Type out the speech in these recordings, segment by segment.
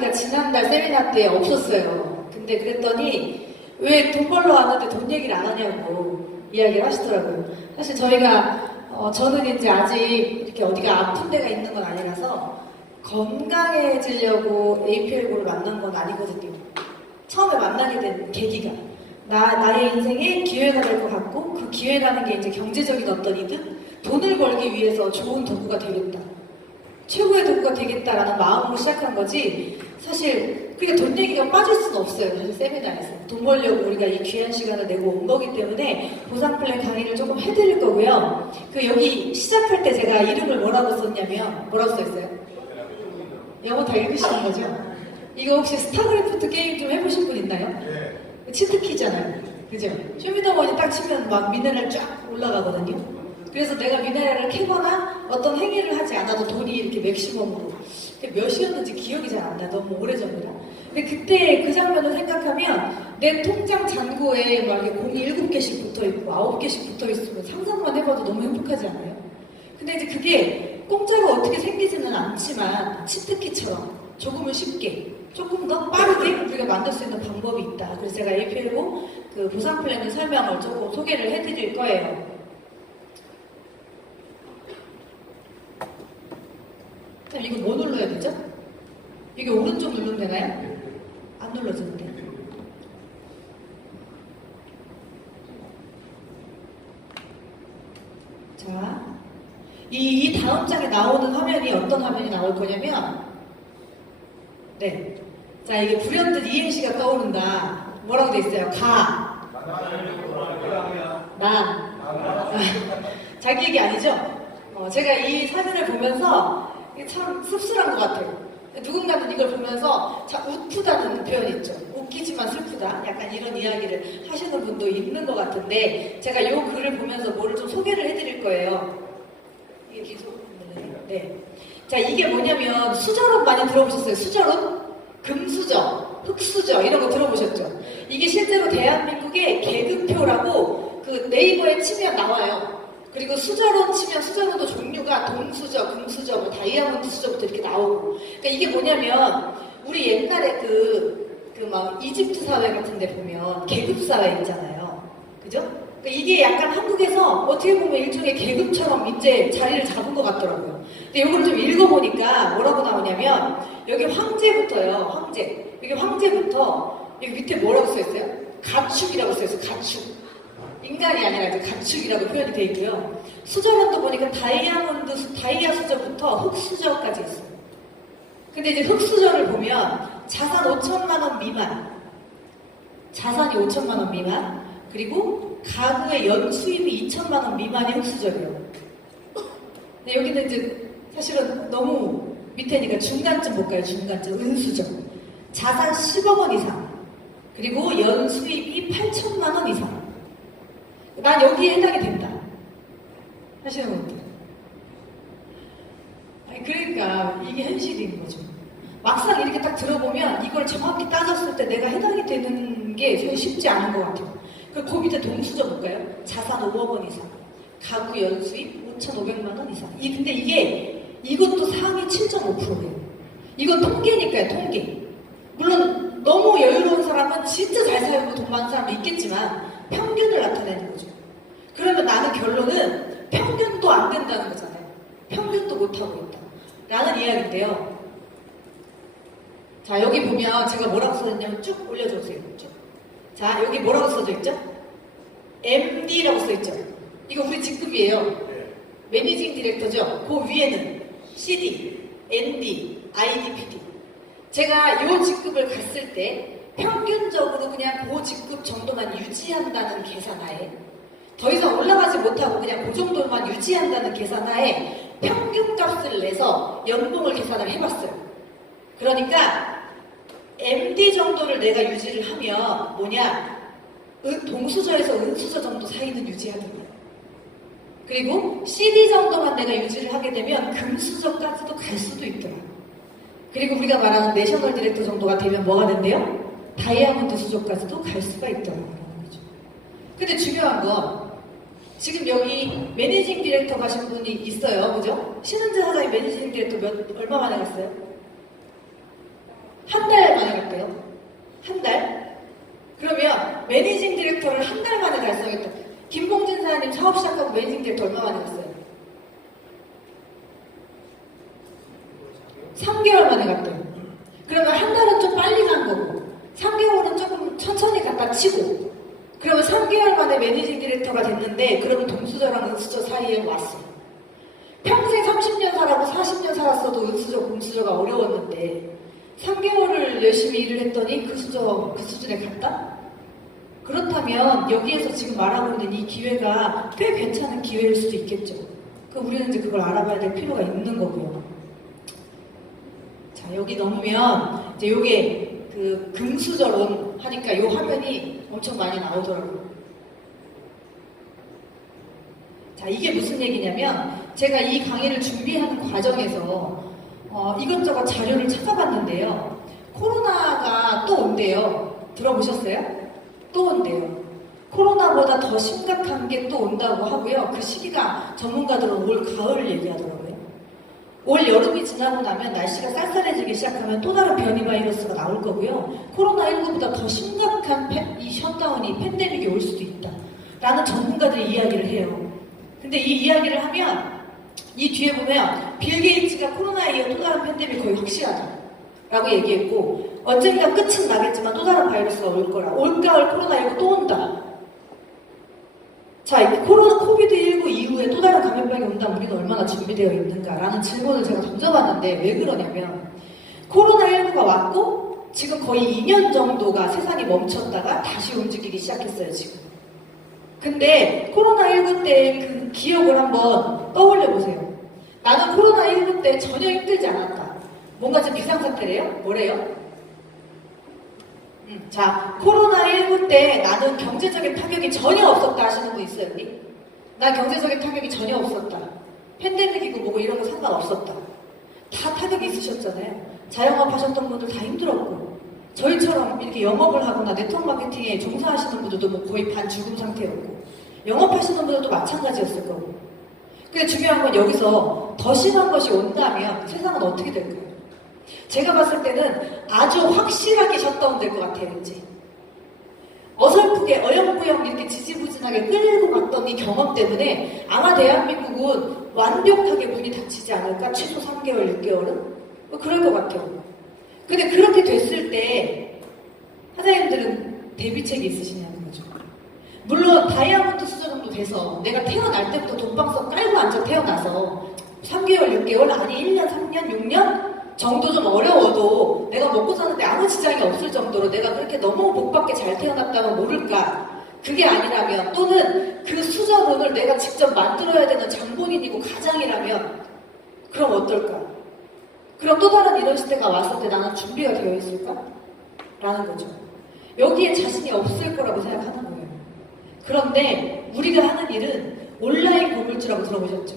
강의가 지난달 세미나 때 없었어요. 근데 그랬더니 왜 돈 벌러 왔는데 돈 얘기를 안 하냐고 이야기를 하시더라고요. 사실 저는 이제 아직 이렇게 어디가 아픈 데가 있는 건 아니라서 건강해지려고 APL고를 만난 건 아니거든요. 처음에 만나게 된 계기가 나의 인생에 기회가 될 것 같고, 그 기회라는 게 이제 경제적인 어떤 이득, 돈을 벌기 위해서 좋은 도구가 되겠다, 최고의 도구가 되겠다라는 마음으로 시작한 거지. 사실 그게 돈 얘기가 빠질 수는 없어요. 사실 세미나에서 돈 벌려고 우리가 이 귀한 시간을 내고 온 거기 때문에 보상 플랜 강의를 조금 해드릴 거고요. 그 여기 시작할 때 제가 이름을 뭐라고 썼냐면, 뭐라고 써있어요? 영어 다 읽으시는 거죠? 이거 혹시 스타크래프트 게임 좀 해보신 분 있나요? 네. 치트키잖아요. 그죠? 쇼미더머니 딱 치면 막 미네랄 쫙 올라가거든요. 그래서 내가 미네랄을 캐거나 어떤 행위를 하지 않아도 돈이 이렇게 맥시멈으로, 몇이었는지 기억이 잘 안 나. 너무 오래전이라. 근데 그때 그 장면을 생각하면 내 통장 잔고에 막 이렇게 공이 7개씩 붙어있고 9개씩 붙어있으면 상상만 해봐도 너무 행복하지 않아요? 근데 이제 그게 공짜로 어떻게 생기지는 않지만 치트키처럼 조금은 쉽게, 조금 더 빠르게 우리가 만들 수 있는 방법이 있다. 그래서 제가 APL고 그 보상 플랜을 설명을 조금 소개를 해드릴 거예요. 그럼 이거 뭐 눌러야 되죠? 이게 오른쪽 누르면 되나요? 안 눌러지는데. 자, 이 다음 장에 나오는 화면이 어떤 화면이 나올 거냐면, 네. 자, 이게 불현듯 이행시가 떠오른다. 뭐라고 돼 있어요? 난. 자기 얘기 아니죠? 제가 이 사진을 보면서 이게 참 씁쓸한 것 같아요. 누군가는 이걸 보면서 웃프다는 표현이 있죠. 웃기지만 슬프다. 약간 이런 이야기를 하시는 분도 있는 것 같은데, 제가 이 글을 보면서 뭐를 좀 소개를 해드릴 거예요. 이게 계속, 네. 자, 이게 뭐냐면 수저론 많이 들어보셨어요? 수저론? 금수저, 흑수저 이런 거 들어보셨죠? 이게 실제로 대한민국의 계급표라고 그 네이버에 치면 나와요. 그리고 수저론 치면 수저론도 종류가 동수저, 금수저, 뭐 다이아몬드 수저부터 이렇게 나오고. 그러니까 이게 뭐냐면 우리 옛날에 막 이집트 사회 같은 데 보면 계급 사회 있잖아요. 그죠? 그러니까 이게 약간 한국에서 어떻게 보면 일종의 계급처럼 이제 자리를 잡은 것 같더라고요. 근데 이걸 좀 읽어보니까 뭐라고 나오냐면, 여기 황제부터요, 황제. 여기 황제부터 여기 밑에 뭐라고 써있어요? 가축이라고 써있어요. 가축. 인간이 아니라 이제 가축이라고 표현이 되어 있고요. 수저론도 보니까 다이아 수저부터 흑수저까지 있어요. 근데 이제 흑수저를 보면 자산 5천만 원 미만, 자산이 5천만 원 미만, 그리고 가구의 연수입이 2천만 원 미만이 흑수저예요. 근데 여기는 이제 사실은 너무 밑에니까 중간쯤 볼까요? 중간쯤. 은수저. 자산 10억 원 이상, 그리고 연수입이 8천만 원 이상. 난 여기에 해당이 된다 하시는 분들. 아니, 그러니까 이게 현실인 거죠. 막상 이렇게 딱 들어보면 이걸 정확히 따졌을 때 내가 해당이 되는 게 되게 쉽지 않은 것 같아요. 그 밑에 동수저 볼까요? 자산 5억 원 이상, 가구 연수입 5,500만 원 이상. 근데 이것도 상위 7.5%예요. 이건 통계니까요, 통계. 물론 너무 여유로운 사람은 진짜 잘 살고 돈 많은 사람도 있겠지만 평균을 나타내는 거죠. 그러면 나는 결론은 평균도 안 된다는 거잖아요. 평균도 못하고 있다 라는 이야기인데요. 자, 여기 보면 제가 뭐라고 써있냐면, 쭉 올려주세요. 쭉. 자, 여기 뭐라고 써져 있죠? MD라고 써있죠? 이거 우리 직급이에요. 매니징 디렉터죠? 그 위에는 CD, ND, IDPD. 제가 이 직급을 갔을 때 평균적으로 그냥 그 직급 정도만 유지한다는 계산하에, 더 이상 올라가지 못하고 그냥 그 정도만 유지한다는 계산하에 평균값을 내서 연봉을 계산을 해봤어요. 그러니까 MD 정도를 내가 유지를 하면 뭐냐, 동수저에서 은수저 정도 사이는 유지하는 거예요. 그리고 CD 정도만 내가 유지를 하게 되면 금수저까지도 갈 수도 있더라. 그리고 우리가 말하는 내셔널 디렉터 정도가 되면 뭐가 된대요? 다이아몬드 수저까지도 갈 수가 있더라는 거죠. 근데 중요한 건, 지금 여기 매니징 디렉터 가신 분이 있어요. 그죠? 신은재 사장이 매니징 디렉터 얼마 만에 갔어요? 한 되는데 그러면 동수저랑 은수저 사이에 왔어. 평생 30년 살아고 40년 살았어도 은수저, 공수저가 어려웠는데 3개월을 열심히 일을 했더니 그 수준에 갔다? 그렇다면 여기에서 지금 말하고 있는 이 기회가 꽤 괜찮은 기회일 수도 있겠죠. 우리는 이제 그걸 알아봐야 될 필요가 있는 거고요. 자, 여기 넘으면 이제 요게 그 금수저론 하니까 요 화면이 엄청 많이 나오더라고요. 자, 이게 무슨 얘기냐면 제가 이 강의를 준비하는 과정에서 이것저것 자료를 찾아봤는데요. 코로나가 또 온대요. 들어보셨어요? 또 온대요. 코로나보다 더 심각한 게 또 온다고 하고요. 그 시기가 전문가들은 올 가을을 얘기하더라고요. 올 여름이 지나고 나면 날씨가 쌀쌀해지기 시작하면 또 다른 변이 바이러스가 나올 거고요. 코로나19보다 더 심각한 이 셧다운이 팬데믹이 올 수도 있다. 라는 전문가들이 이야기를 해요. 근데 이 이야기를 하면 이 뒤에 보면 빌 게이츠가 코로나에 이어 또 다른 팬데믹 거의 확실하다 라고 얘기했고 언젠가 끝은 나겠지만 또 다른 바이러스가 올 거라. 올가을 코로나19 또 온다. 자, 코비드19 이후에 또 다른 감염병이 온다면 우리는 얼마나 준비되어 있는가라는 질문을 제가 던져봤는데 왜 그러냐면 코로나19가 왔고 지금 거의 2년 정도가 세상이 멈췄다가 다시 움직이기 시작했어요, 지금. 근데 코로나19 때 그 기억을 한번 떠올려 보세요. 나는 코로나19 때 전혀 힘들지 않았다. 뭔가 지금 비상사태래요? 뭐래요? 자, 코로나19 때 나는 경제적인 타격이 전혀 없었다 하시는 분 있어요, 여기? 난 경제적인 타격이 전혀 없었다. 팬데믹이고 뭐고 이런 거 상관없었다. 다 타격이 있으셨잖아요. 자영업 하셨던 분들 다 힘들었고 저희처럼 이렇게 영업을 하거나 네트워크 마케팅에 종사하시는 분들도 뭐 거의 반 죽음 상태였고 영업하시는 분들도 마찬가지였을 거고. 근데 중요한 건 여기서 더 심한 것이 온다면 세상은 어떻게 될까요? 제가 봤을 때는 아주 확실하게 셧다운 될 것 같아요, 왠지. 어설프게 어영부영 이렇게 지지부진하게 끌고 갔던 이 경험 때문에 아마 대한민국은 완벽하게 문이 닫히지 않을까? 최소 3개월, 6개월은? 뭐 그럴 것 같아요. 근데 그렇게 됐을 때 사장님들은 대비책이 있으시냐는 거죠. 물론 다이아몬드 수저 정도 돼서 내가 태어날 때부터 돈방석 깔고 앉아 태어나서 3개월, 6개월, 아니 1년, 3년, 6년 정도 좀 어려워도 내가 먹고 사는데 아무 지장이 없을 정도로 내가 그렇게 너무 복받게 잘 태어났다면 모를까. 그게 아니라면 또는 그 수저론을 내가 직접 만들어야 되는 장본인이고 가장이라면 그럼 어떨까? 그럼 또 다른 이런 시대가 왔을 때 나는 준비가 되어 있을까? 라는 거죠. 여기에 자신이 없을 거라고 생각하는 거예요. 그런데 우리가 하는 일은 온라인 건물주라고 들어보셨죠?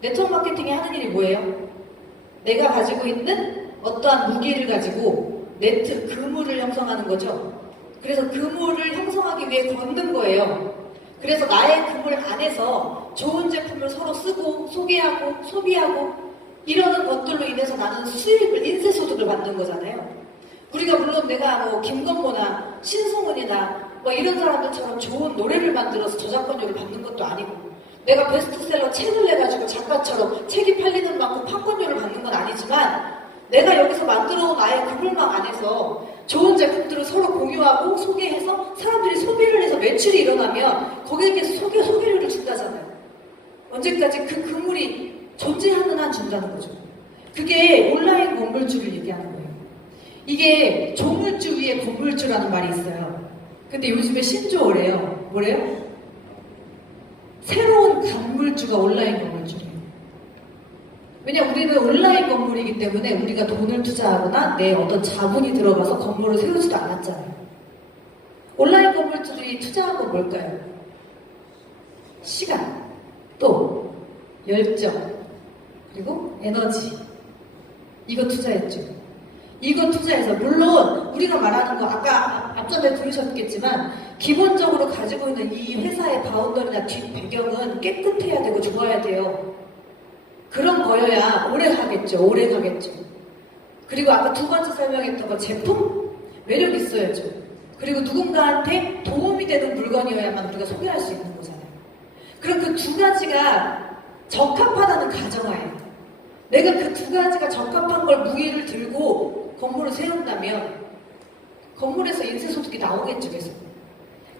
네트워크 마케팅이 하는 일이 뭐예요? 내가 가지고 있는 어떠한 무기를 가지고 그물을 형성하는 거죠. 그래서 그물을 형성하기 위해 걷는 거예요. 그래서 나의 그물 안에서 좋은 제품을 서로 쓰고 소개하고 소비하고 이러는 것들로 인해서 나는 수익을, 인쇄소득을 받는 거잖아요. 우리가 물론 내가 뭐 김건모나 신승훈이나 뭐 이런 사람들처럼 좋은 노래를 만들어서 저작권료를 받는 것도 아니고 내가 베스트셀러 책을 내가지고 작가처럼 책이 팔리는 만큼 판권료를 받는 건 아니지만 내가 여기서 만들어온 나의 그물망 안에서 좋은 제품들을 서로 공유하고 소개해서 사람들이 소비를 해서 매출이 일어나면 거기에 대해서 소비료를 준다잖아요. 언제까지 그 그물이 존재하는 한 준다는 거죠. 그게 온라인 건물주를 얘기하는 거예요. 이게 조물주 위에 건물주라는 말이 있어요. 근데 요즘에 신조어래요. 뭐래요? 새로운 건물주가 온라인 건물주예요. 왜냐 우리는 온라인 건물이기 때문에 우리가 돈을 투자하거나 내 어떤 자본이 들어가서 건물을 세우지도 않았잖아요. 온라인 건물주들이 투자한 건 뭘까요? 시간, 또 열정, 그리고 에너지. 이거 투자했죠. 이거 투자해서 물론 우리가 말하는 거 아까 앞전에 들으셨겠지만 기본적으로 가지고 있는 이 회사의 바운더리나 뒷 배경은 깨끗해야 되고 좋아야 돼요. 그런 거여야 오래 가겠죠. 오래 가겠죠. 그리고 아까 두 번째 설명했던 거 제품? 매력 있어야죠. 그리고 누군가한테 도움이 되는 물건이어야만 우리가 소개할 수 있는 거잖아요. 그럼 그 두 가지가 적합하다는 가정하에 내가 그 두 가지가 적합한 걸 무기를 들고 건물을 세운다면 건물에서 인쇄소득이 나오겠죠. 계속.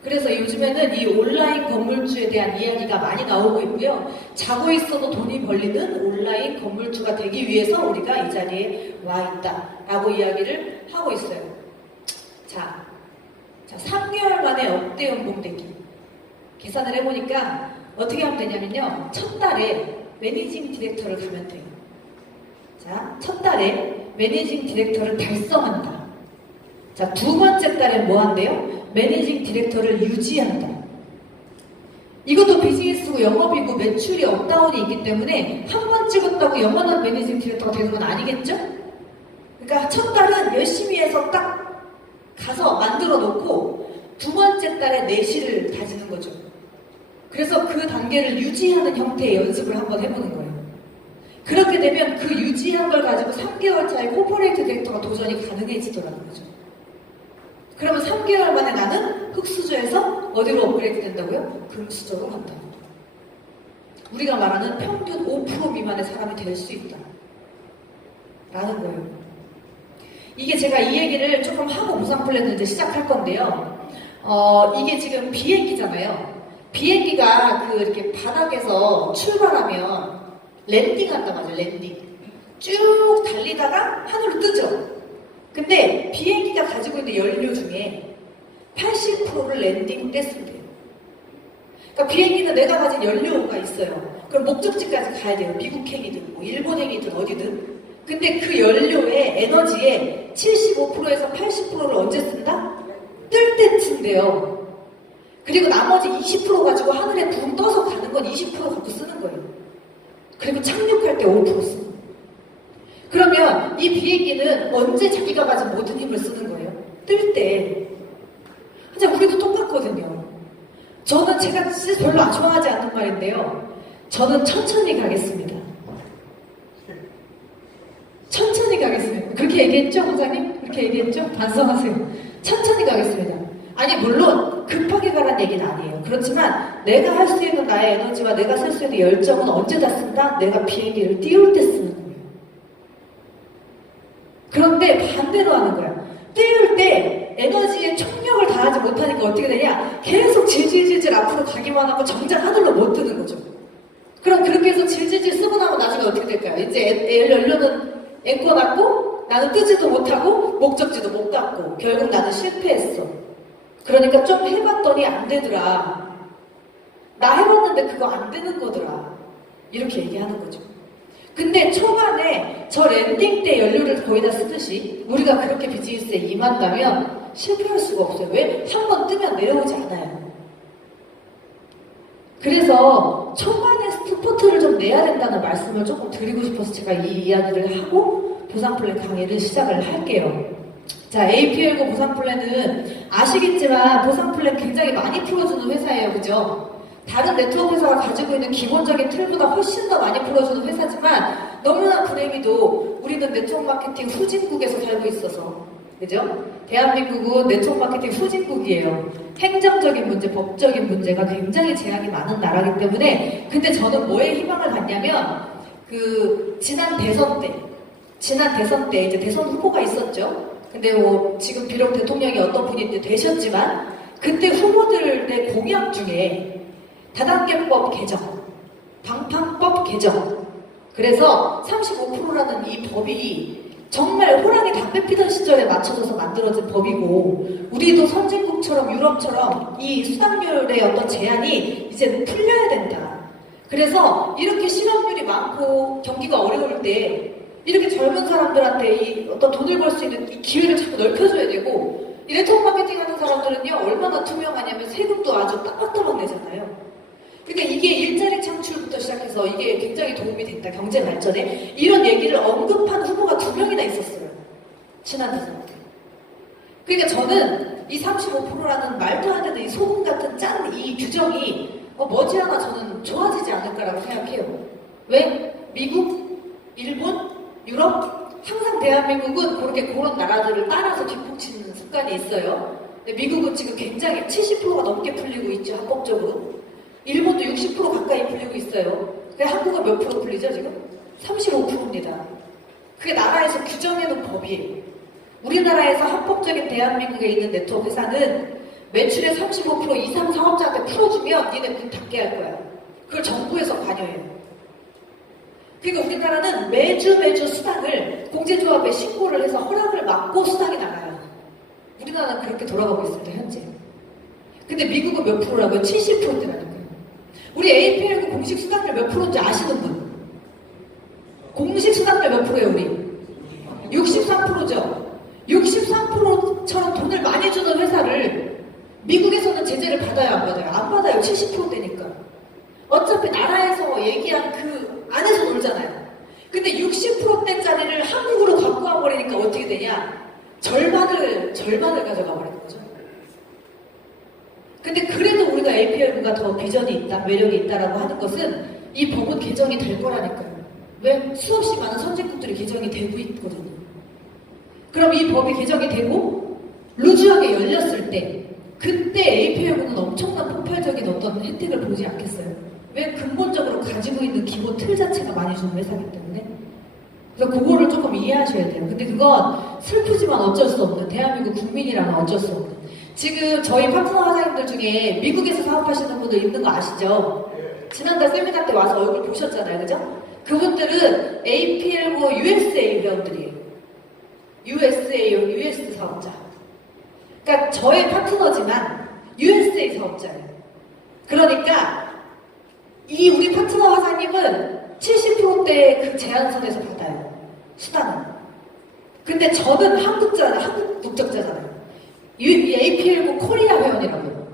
그래서 요즘에는 이 온라인 건물주에 대한 이야기가 많이 나오고 있고요. 자고 있어도 돈이 벌리는 온라인 건물주가 되기 위해서 우리가 이 자리에 와 있다라고 이야기를 하고 있어요. 자 3개월 만에 억대 연봉 되기. 계산을 해보니까 어떻게 하면 되냐면요. 첫 달에 매니징 디렉터를 가면 돼요. 자, 첫 달에 매니징 디렉터를 달성한다. 자, 두 번째 달에 뭐 한대요? 매니징 디렉터를 유지한다. 이것도 비즈니스고 영업이고 매출이 업다운이 있기 때문에 한 번 찍었다고 영원한 매니징 디렉터가 되는 건 아니겠죠? 그러니까 첫 달은 열심히 해서 딱 가서 만들어 놓고 두 번째 달에 내실을 다지는 거죠. 그래서 그 단계를 유지하는 형태의 연습을 한번 해보는 거예요. 그렇게 되면 그 유지한 걸 가지고 3개월 차에 코퍼레이트 디렉터가 도전이 가능해지더라는 거죠. 그러면 3개월 만에 나는 흑수저에서 어디로 업그레이드 된다고요? 금수저로 간다. 우리가 말하는 평균 5% 미만의 사람이 될 수 있다. 라는 거예요. 이게 제가 이 얘기를 조금 하고 보상 플랜을 이제 시작할 건데요. 이게 지금 비행기잖아요. 비행기가 이렇게 바닥에서 출발하면 랜딩 한단 말이에요. 랜딩. 쭉 달리다가 하늘로 뜨죠. 근데 비행기가 가지고 있는 연료 중에 80%를 랜딩 때 쓴대요. 그러니까 비행기는 내가 가진 연료가 있어요. 그럼 목적지까지 가야 돼요. 미국행이든 뭐 일본행이든 어디든. 근데 그 연료의 에너지의 75%에서 80%를 언제 쓴다? 뜰 때 쓴대요. 그리고 나머지 20% 가지고 하늘에 붕 떠서 가는 건 20% 갖고 쓰는 거예요. 그리고 착륙할 때 5% 쓰고. 그러면 이 비행기는 언제 자기가 가진 모든 힘을 쓰는 거예요? 뜰 때. 하지만 우리도 똑같거든요. 저는 제가 진짜 별로 좋아하지 않는 말인데요. 저는 천천히 가겠습니다. 천천히 가겠습니다. 그렇게 얘기했죠, 원장님? 그렇게 얘기했죠? 반성하세요. 천천히 가겠습니다. 아니 물론 급하게 가라는 얘기는 아니에요. 그렇지만 내가 할 수 있는 나의 에너지와 내가 쓸 수 있는 열정은 언제 다 쓴다? 내가 비행기를 띄울 때 쓰는 거예요. 그런데 반대로 하는 거야. 띄울 때 에너지의 총력을 다하지 못하니까 어떻게 되냐? 계속 질질질질 앞으로 가기만 하고 정작 하늘로 못 뜨는 거죠. 그럼 그렇게 해서 질질질 쓰고 나면 나중에 어떻게 될까요? 이제 연료는 앵커 났고 나는 뜨지도 못하고 목적지도 못 갔고 결국 나는 실패했어. 그러니까 좀 해봤더니 안 되더라. 나 해봤는데 그거 안 되는 거더라. 이렇게 얘기하는 거죠. 근데 초반에 저 랜딩 때 연료를 거의 다 쓰듯이 우리가 그렇게 비즈니스에 임한다면 실패할 수가 없어요. 왜? 한 번 뜨면 내려오지 않아요. 그래서 초반에 스포트를 좀 내야 된다는 말씀을 조금 드리고 싶어서 제가 이 이야기를 하고 보상 플랜 강의를 시작을 할게요. 자, APL고 보상 플랜은 아시겠지만 보상 플랜 굉장히 많이 풀어주는 회사예요. 그죠? 다른 네트워크 회사가 가지고 있는 기본적인 틀보다 훨씬 더 많이 풀어주는 회사지만 너무나 불행히도 우리는 네트워크 마케팅 후진국에서 살고 있어서 그죠? 대한민국은 네트워크 마케팅 후진국이에요. 행정적인 문제, 법적인 문제가 굉장히 제약이 많은 나라이기 때문에 근데 저는 뭐에 희망을 갖냐면 지난 대선 때 이제 대선 후보가 있었죠. 근데 뭐 지금 비록 대통령이 어떤 분이 되셨지만 그때 후보들의 공약 중에 다단계법 개정, 방판법 개정 그래서 35%라는 이 법이 정말 호랑이 담배 피던 시절에 맞춰져서 만들어진 법이고 우리도 선진국처럼 유럽처럼 이 수당률의 어떤 제한이 이제 풀려야 된다. 그래서 이렇게 실업률이 많고 경기가 어려울 때 이렇게 젊은 사람들한테 이 어떤 돈을 벌 수 있는 이 기회를 자꾸 넓혀줘야 되고 이 네트워크 마케팅 하는 사람들은요 얼마나 투명하냐면 세금도 아주 따박따박 내잖아요. 그러니까 이게 일자리 창출부터 시작해서 이게 굉장히 도움이 된다. 경제 발전에 이런 얘기를 언급한 후보가 2명이나 있었어요. 친한 대사한테. 그러니까 저는 이 35%라는 말도 안 되는 이 소금 같은 짠 이 규정이 머지않아 저는 좋아지지 않을까라고 생각해요. 왜? 미국, 일본, 유럽 항상 대한민국은 그런 나라들을 따라서 뒷북치는 습관이 있어요. 근데 미국은 지금 굉장히 70%가 넘게 풀리고 있죠. 합법적으로. 일본도 60% 가까이 풀리고 있어요. 근데 한국은 몇 프로 풀리죠 지금? 35%입니다. 그게 나라에서 규정해놓은 법이에요. 우리나라에서 합법적인 대한민국에 있는 네트워크 회사는 매출의 35% 이상 사업자한테 풀어주면 니네 문 닫게 할 거야. 그걸 정부에서 관여해요. 그러니까 우리나라는 매주 수당을 공제조합에 신고를 해서 허락을 받고 수당이 나가요. 우리나라는 그렇게 돌아가고 있습니다, 현재. 근데 미국은 몇 프로라고요? 70%대라는 거예요. 우리 APL 공식 수당률 몇 프로인지 아시는 분? 공식 수당률 몇 프로예요, 우리? 63%죠. 63%처럼 돈을 많이 주는 회사를 미국에서는 제재를 받아요, 안 받아요? 안 받아요. 70%대니까. 어차피 나라에서 얘기한 그 안에서 놀잖아요. 근데 60%대짜리를 한국으로 갖고 와버리니까 어떻게 되냐? 절반을 가져가 버리는 거죠. 근데 그래도 우리가 APL보다 더 비전이 있다, 매력이 있다라고 하는 것은 이 법은 개정이 될 거라니까요. 왜? 수없이 많은 선진국들이 개정이 되고 있거든요. 그럼 이 법이 개정이 되고 루즈하게 열렸을 때 그때 APL보는 엄청난 폭발적인 어떤 혜택을 보지 않겠어요? 왜? 근본적으로 가지고 있는 기본 틀 자체가 많이 주는 회사이기 때문에. 그래서 그거를 조금 이해하셔야 돼요. 근데 그건 슬프지만 어쩔 수 없는, 대한민국 국민이라면 어쩔 수 없는. 지금 저희 파트너 사장님들 중에 미국에서 사업하시는 분들 있는 거 아시죠? 지난달 세미나 때 와서 얼굴 보셨잖아요, 그죠? 그분들은 APL USA 회원들이에요. US 사업자. 그러니까 저의 파트너지만 USA 사업자예요. 그러니까 이 우리 파트너 사장님은 70%대 그 제한선에서 받아요. 수당은. 근데 저는 한국 국적자잖아요. APL 코리아 회원이라고요.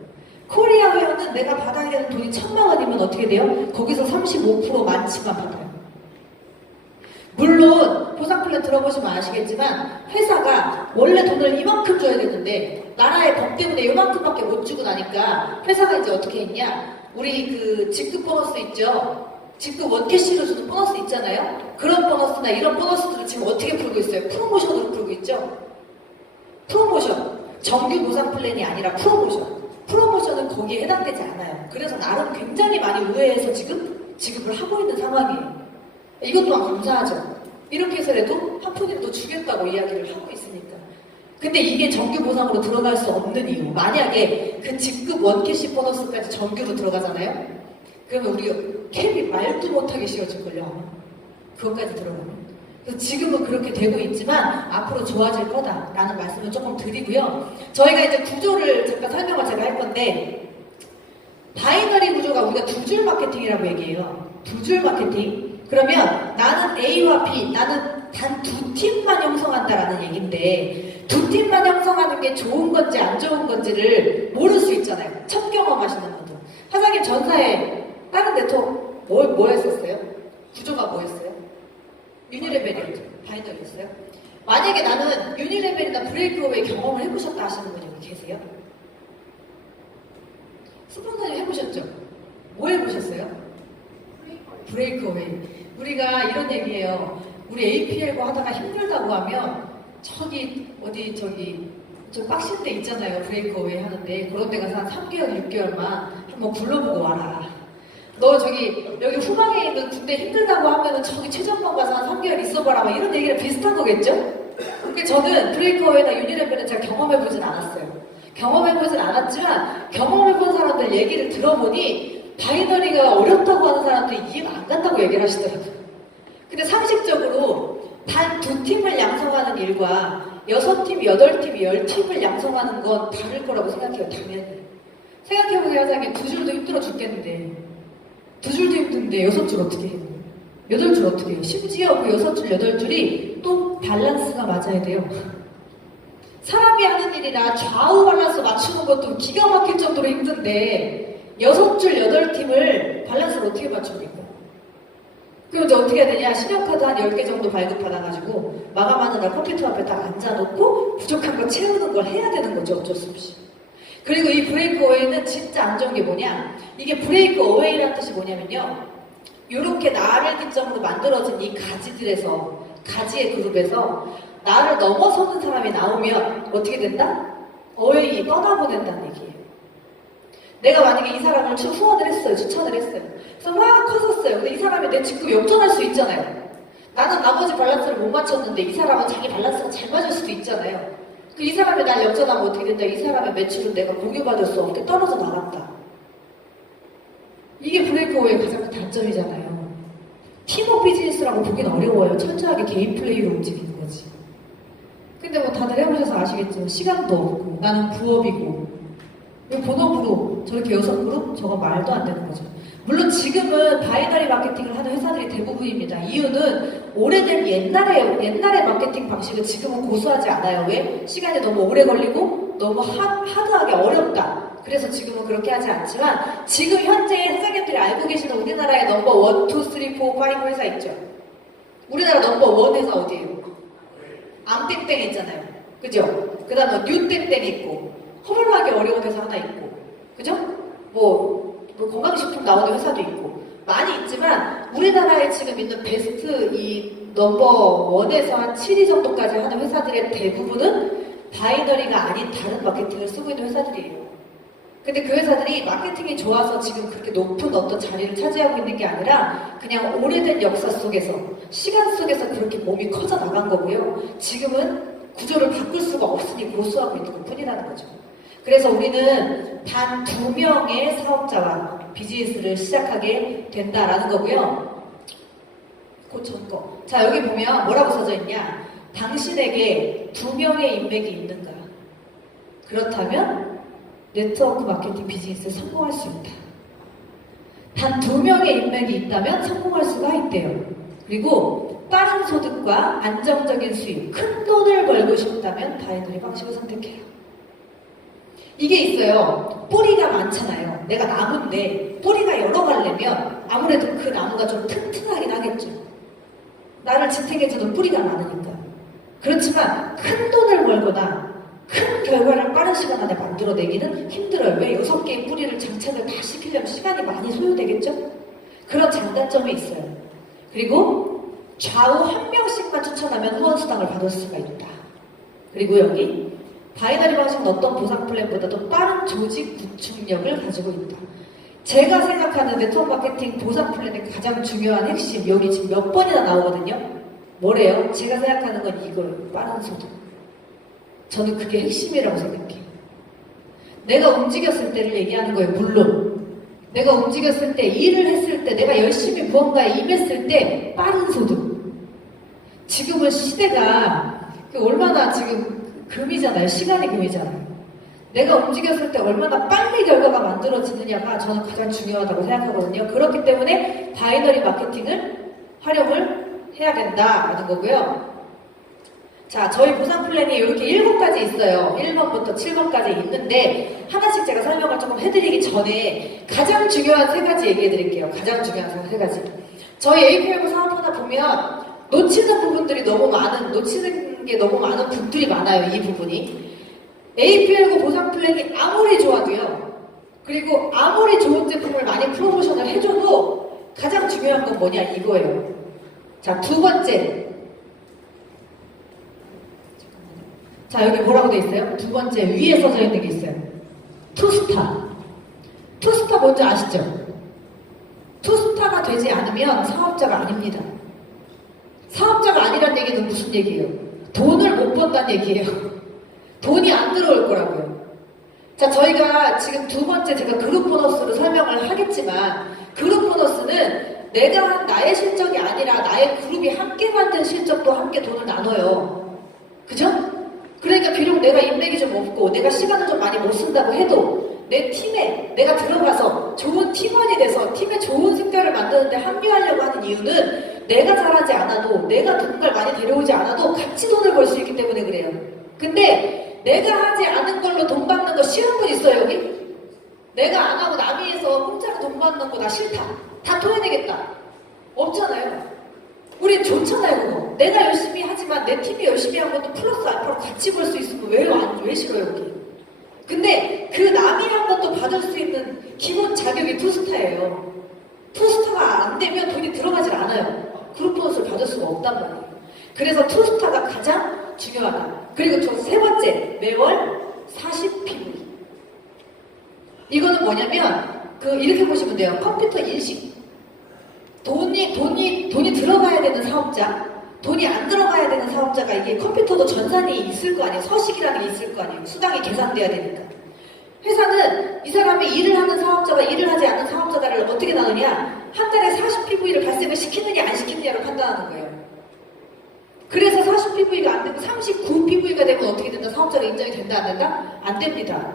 코리아 회원은 내가 받아야 되는 돈이 1,000만 원이면 어떻게 돼요? 거기서 35% 만치만 받아요. 물론 보상 플랜 들어보시면 아시겠지만 회사가 원래 돈을 이만큼 줘야 되는데 나라의 법 때문에 이만큼밖에 못 주고 나니까 회사가 이제 어떻게 했냐? 우리 그 직급 보너스 있죠? 직급 원캐시로 주는 보너스 있잖아요? 그런 보너스나 이런 보너스들을 지금 어떻게 풀고 있어요? 프로모션으로 풀고 있죠? 프로모션. 정규 보상 플랜이 아니라 프로모션. 프로모션은 거기에 해당되지 않아요. 그래서 나름 굉장히 많이 우회해서 지금 지급을 하고 있는 상황이에요. 이것 또한 감사하죠. 이렇게 해서라도 한 푼이라도 주겠다고 이야기를 하고 있으니까. 근데 이게 정규 보상으로 들어갈 수 없는 이유. 만약에 그 직급 원캐시 보너스까지 정규로 들어가잖아요? 그러면 우리 캡이 말도 못하게 씌워질걸요. 그것까지 들어가면. 그래서 지금은 그렇게 되고 있지만 앞으로 좋아질 거다라는 말씀을 조금 드리고요. 저희가 이제 구조를 잠깐 설명을 제가 할 건데 바이너리 구조가 우리가 두 줄 마케팅이라고 얘기해요. 두 줄 마케팅. 그러면 나는 A와 B, 나는 단 두 팀만 형성한다라는 얘기인데 두 팀만 형성하는 게 좋은 건지 안 좋은 건지를 모를 수 있잖아요. 첫 경험하시는 분들. 사장님 전사에 다른 네트워크 뭐 했었어요? 구조가 뭐였어요? 유니레벨이었죠. 바이너리였어요. 만약에 나는 유니레벨이나 브레이크어웨이 경험을 해보셨다 하시는 분이 여기 계세요? 스폰서님 해보셨죠? 뭐 해보셨어요? 브레이크어웨이. 우리가 이런 얘기해요. 우리 APL과 하다가 힘들다고 하면 좀 빡신 데 있잖아요. 브레이크어웨이 하는데 그런 데 가서 한 3개월, 6개월만 한번 굴러보고 와라. 너 여기 후방에 있는 군대 힘들다고 하면은 저기 최전방 가서 한 3개월 있어봐라. 막 이런 얘기랑 비슷한 거겠죠? 근데 저는 브레이크어웨이나 유니레벨은 잘 경험해보진 않았어요. 경험해보진 않았지만 경험해본 사람들 얘기를 들어보니 바이너리가 어렵다고 하는 사람들이 이해가 안 간다고 얘기를 하시더라고요. 근데 상식적으로 단 두 팀을 양성하는 일과 6팀, 8팀, 10팀을 양성하는 건 다를 거라고 생각해요. 당연히. 생각해보세요. 하자면 두 줄도 힘들어 죽겠는데 두 줄도 힘든데 6줄 어떻게 해요? 8줄 어떻게 해요? 심지어 그 6줄, 8줄이 또 밸런스가 맞아야 돼요. 사람이 하는 일이라 좌우 밸런스 맞추는 것도 기가 막힐 정도로 힘든데 6줄, 8팀을 밸런스를 어떻게 맞춥니까? 그럼 이제 어떻게 해야 되냐? 신용카드 한 10개 정도 발급받아가지고 마감하는 날 컴퓨터 앞에 딱 앉아놓고 부족한 거 채우는 걸 해야 되는 거죠. 어쩔 수 없이. 그리고 이 브레이크 어웨이는 진짜 안 좋은 게 뭐냐? 이게 브레이크 어웨이라는 뜻이 뭐냐면요. 이렇게 나를 기점으로 만들어진 이 가지들에서, 가지의 그룹에서 나를 넘어서는 사람이 나오면 어떻게 된다? 어웨이, 떠나보낸다는 얘기예요. 내가 만약에 이 사람을 후원을 했어요. 추천을 했어요. 그래서 막 커졌어요. 근데 이 사람이 내 직급 역전할 수 있잖아요. 나는 나머지 밸런스를 못 맞췄는데 이 사람은 자기 밸런스가 잘 맞을 수도 있잖아요. 이 사람이 날 역전하면 어떻게 된다. 이 사람의 매출은 내가 공유받을 수 없게 떨어져 나간다. 이게 브레이크오의 가장 큰 단점이잖아요. 팀워크 비즈니스라고 보긴 어려워요. 철저하게 개인 플레이로 움직이는 거지. 근데 뭐 다들 해보셔서 아시겠지만 시간도 없고 나는 부업이고 본업으로 저렇게 6그룹? 저거 말도 안 되는 거죠. 물론 지금은 바이너리 마케팅을 하는 회사들이 대부분입니다. 이유는 오래된 옛날의 마케팅 방식은 지금은 고수하지 않아요. 왜? 시간이 너무 오래 걸리고 너무 하드하게 어렵다. 그래서 지금은 그렇게 하지 않지만 지금 현재 사장님들이 알고 계시는 우리나라의 넘버 1, 2, 3, 4, 5 회사 있죠. 우리나라 넘버 1 회사 어디예요? 암땡땡 있잖아요. 그죠? 그 다음에 뉴땡땡 있고 허물하기 어려운 회사 하나 있고 그죠? 뭐 건강식품 나오는 회사도 있고 많이 있지만 우리나라에 지금 있는 베스트 이 넘버 1에서 한 7위 정도까지 하는 회사들의 대부분은 바이너리가 아닌 다른 마케팅을 쓰고 있는 회사들이에요. 근데 그 회사들이 마케팅이 좋아서 지금 그렇게 높은 어떤 자리를 차지하고 있는 게 아니라 그냥 오래된 역사 속에서 시간 속에서 그렇게 몸이 커져 나간 거고요. 지금은 구조를 바꿀 수가 없으니 고수하고 있는 것 뿐이라는 거죠. 그래서 우리는 단 2명의 사업자와 비즈니스를 시작하게 된다라는 거고요. 그 전 거. 자, 여기 보면 뭐라고 써져 있냐? 당신에게 2명의 인맥이 있는가? 그렇다면 네트워크 마케팅 비즈니스에 성공할 수 있다. 단 2명의 인맥이 있다면 성공할 수가 있대요. 그리고 빠른 소득과 안정적인 수입, 큰 돈을 벌고 싶다면 바이너리 방식을 선택해요. 이게 있어요. 뿌리가 많잖아요. 내가 나무인데 뿌리가 여러 가려면 아무래도 그 나무가 좀 튼튼하긴 하겠죠. 나를 지탱해주는 뿌리가 많으니까. 그렇지만 큰 돈을 벌거나 큰 결과를 빠른 시간 안에 만들어내기는 힘들어요. 왜 6개의 뿌리를 장착을 다 시키려면 시간이 많이 소요되겠죠? 그런 장단점이 있어요. 그리고 좌우 1명씩만 추천하면 후원수당을 받을 수가 있다. 그리고 여기 바이너리 방식은 어떤 보상 플랜보다도 빠른 조직 구축력을 가지고 있다. 제가 생각하는 네트워크 마케팅 보상 플랜의 가장 중요한 핵심, 여기 지금 몇 번이나 나오거든요. 뭐래요? 제가 생각하는 건 이거예요. 빠른 소득. 저는 그게 핵심이라고 생각해요. 내가 움직였을 때를 얘기하는 거예요. 물론 내가 움직였을 때, 일을 했을 때, 내가 열심히 무언가에 임했을 때 빠른 소득. 지금은 시대가 얼마나 지금 금이잖아요. 시간이 금이잖아요. 내가 움직였을 때 얼마나 빨리 결과가 만들어지느냐가 저는 가장 중요하다고 생각하거든요. 그렇기 때문에 바이너리 마케팅을 활용을 해야 된다라는 거고요. 자, 저희 보상 플랜이 이렇게 7가지 있어요. 1번부터 7번까지 있는데 하나씩 제가 설명을 조금 해드리기 전에 가장 중요한 3가지 얘기해드릴게요. 가장 중요한 3가지. 저희 APL고 사업 하나 보면 놓치는 부분들이 너무 많은, 놓치는 게 너무 많은 분들이 많아요. 이 부분이. APL고 보상 플랜이 아무리 좋아도요. 그리고 아무리 좋은 제품을 많이 프로모션을 해줘도 가장 중요한 건 뭐냐 이거예요. 자, 2번째. 자, 여기 뭐라고 돼 있어요? 2번째 위에 써져 있는 게 있어요. 투스타. 투스타 뭔지 아시죠? 투스타가 되지 않으면 사업자가 아닙니다. 사업자가 아니란 얘기는 무슨 얘기예요? 돈을 못 번다는 얘기예요. 돈이 안 들어올 거라고요. 자, 저희가 지금 2번째 제가 그룹 보너스로 설명을 하겠지만 그룹 보너스는 내가 한 나의 실적이 아니라 나의 그룹이 함께 만든 실적도 함께 돈을 나눠요. 그죠? 그러니까 비록 내가 인맥이 좀 없고 내가 시간을 좀 많이 못 쓴다고 해도 내 팀에 내가 들어가서 좋은 팀원이 돼서 팀에 좋은 색깔을 만드는데 합류하려고 하는 이유는 내가 잘하지 않아도 내가 누군가를 많이 데려오지 않아도 같이 돈을 벌 수 있기 때문에 그래요. 근데 내가 하지 않은 걸로 돈 받는 거 싫은 분 있어요 여기? 내가 안 하고 남이 해서 공짜로 돈 받는 거 나 싫다. 다 토해내겠다. 없잖아요. 우린 좋잖아요 그거. 내가 열심히 하지만 내 팀이 열심히 한 것도 플러스 알파로 같이 벌 수 있으면 왜 싫어요 여기? 근데 그 남이 한 것도 받을 수 있는 기본 자격이 투스타예요. 투스타가 안 되면 돈이 들어가질 않아요. 그룹 보너스를 받을 수가 없단 말이에요. 그래서 투스타가 가장 중요하다. 그리고 저 3번째, 매월 40PV. 이거는 뭐냐면 이렇게 보시면 돼요. 컴퓨터 인식. 돈이 들어가야 되는 사업자, 돈이 안 들어가야 되는 사업자가 이게 컴퓨터도 전산이 있을 거 아니에요. 서식이라는 게 있을 거 아니에요. 수당이 계산돼야 되니까. 회사는 이 사람이 일을 하는 사업자와 일을 하지 않는 사업자를 어떻게 나누냐? 한 달에 40PV를 발생을 시키느냐 안 시키느냐로 판단하는 거예요. 그래서 40PV가 안 되고 39PV가 되면 어떻게 된다? 사업자가 인정이 된다 안 된다? 안 됩니다.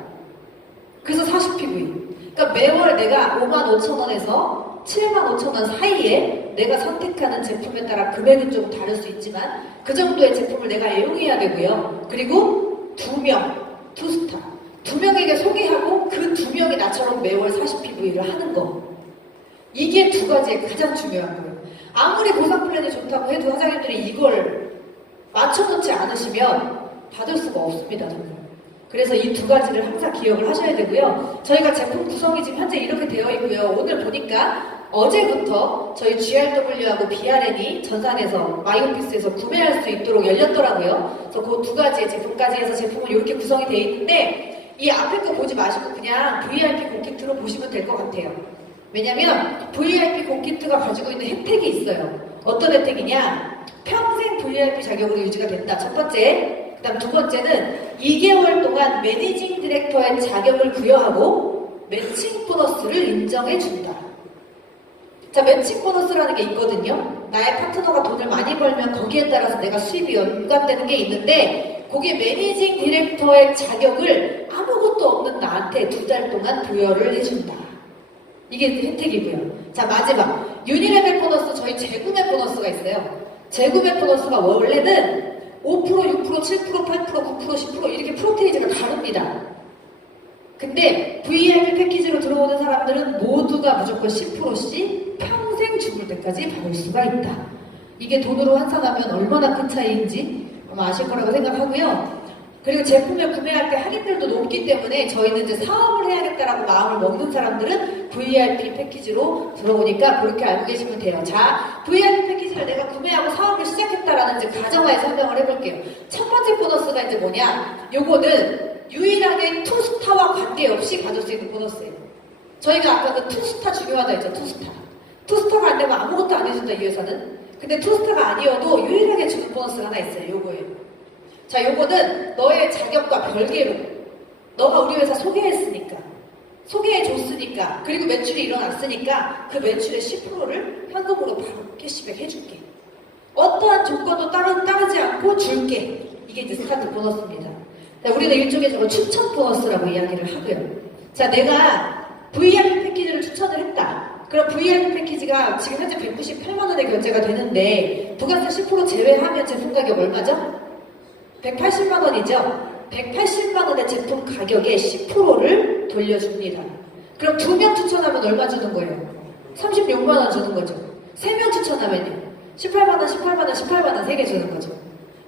그래서 40PV. 그러니까 매월 내가 55,000원에서 75,000원 사이에 내가 선택하는 제품에 따라 금액은 좀 다를 수 있지만 그 정도의 제품을 내가 애용해야 되고요. 그리고 2명, 투스타. 2명에게 소개하고 그 2명이 나처럼 매월 40PV를 하는 거. 이게 두 가지의 가장 중요한 거예요. 아무리 보상 플랜이 좋다고 해도 사장님들이 이걸 맞춰놓지 않으시면 받을 수가 없습니다. 정말. 그래서 이 두 가지를 항상 기억을 하셔야 되고요. 저희가 제품 구성이 지금 현재 이렇게 되어 있고요. 오늘 보니까 어제부터 저희 GRW하고 BRN이 전산에서 마이오피스에서 구매할 수 있도록 열렸더라고요. 그래서 그 두 가지의 제품까지 해서 제품은 이렇게 구성이 되어 있는데 이 앞에 거 보지 마시고 그냥 VIP 고키트로 보시면 될 것 같아요. 왜냐면 VIP 고키트가 가지고 있는 혜택이 있어요. 어떤 혜택이냐? 평생 VIP 자격으로 유지가 된다. 첫 번째. 그 다음 두 번째는 2개월 동안 매니징 디렉터의 자격을 부여하고 매칭 보너스를 인정해준다. 자, 매칭 보너스라는 게 있거든요. 나의 파트너가 돈을 많이 벌면 거기에 따라서 내가 수입이 연관되는 게 있는데 거기에 매니징 디렉터의 자격을 아무것도 없는 나한테 2달 동안 부여를 해준다. 이게 혜택이고요. 자, 마지막 유니레벨 보너스, 저희 재구매 보너스가 있어요. 재구매 보너스가 원래는 5%, 6%, 7%, 8%, 9%, 10% 이렇게 프로테이지가 다릅니다. 근데 VIP 패키지로 들어오는 사람들은 모두가 무조건 10%씩 평생 죽을 때까지 받을 수가 있다. 이게 돈으로 환산하면 얼마나 큰 차이인지 아마 아실 거라고 생각하고요. 그리고 제품을 구매할 때 할인율도 높기 때문에 저희는 이제 사업을 해야겠다라고 마음을 먹는 사람들은 VIP 패키지로 들어오니까 그렇게 알고 계시면 돼요. 자, VIP 패키지를 내가 구매하고 사업을 시작했다라는 이제 가정하에 설명을 해볼게요. 첫 번째 보너스가 이제 뭐냐? 요거는 유일하게 투스타와 관계없이 받을 수 있는 보너스예요. 저희가 아까 그 투스타 중요하다 했죠. 투스타. 투스타가 안 되면 아무것도 안 해준다, 이 회사는. 근데 투스타가 아니어도 유일하게 주는 보너스가 하나 있어요. 요거예요. 자, 요거는 너의 자격과 별개로 너가 우리 회사 소개했으니까 소개해줬으니까 그리고 매출이 일어났으니까 그 매출의 10%를 현금으로 바로 캐시백 해줄게. 어떠한 조건도 따르지 않고 줄게. 이게 이제 스타트 보너스입니다. 자, 우리가 일종의 저거 추천 보너스라고 이야기를 하고요. 자, 내가 VIP 패키지를 추천을 했다. 그럼 VIP 패키지가 지금 현재 198만원에 결제가 되는데 부가세 10% 제외하면 제품 가격 얼마죠? 180만원이죠? 180만원의 제품 가격에 10%를 돌려줍니다. 그럼 2명 추천하면 얼마 주는 거예요? 36만원 주는 거죠. 3명 추천하면요? 18만원, 18만원, 18만원 3개 주는 거죠.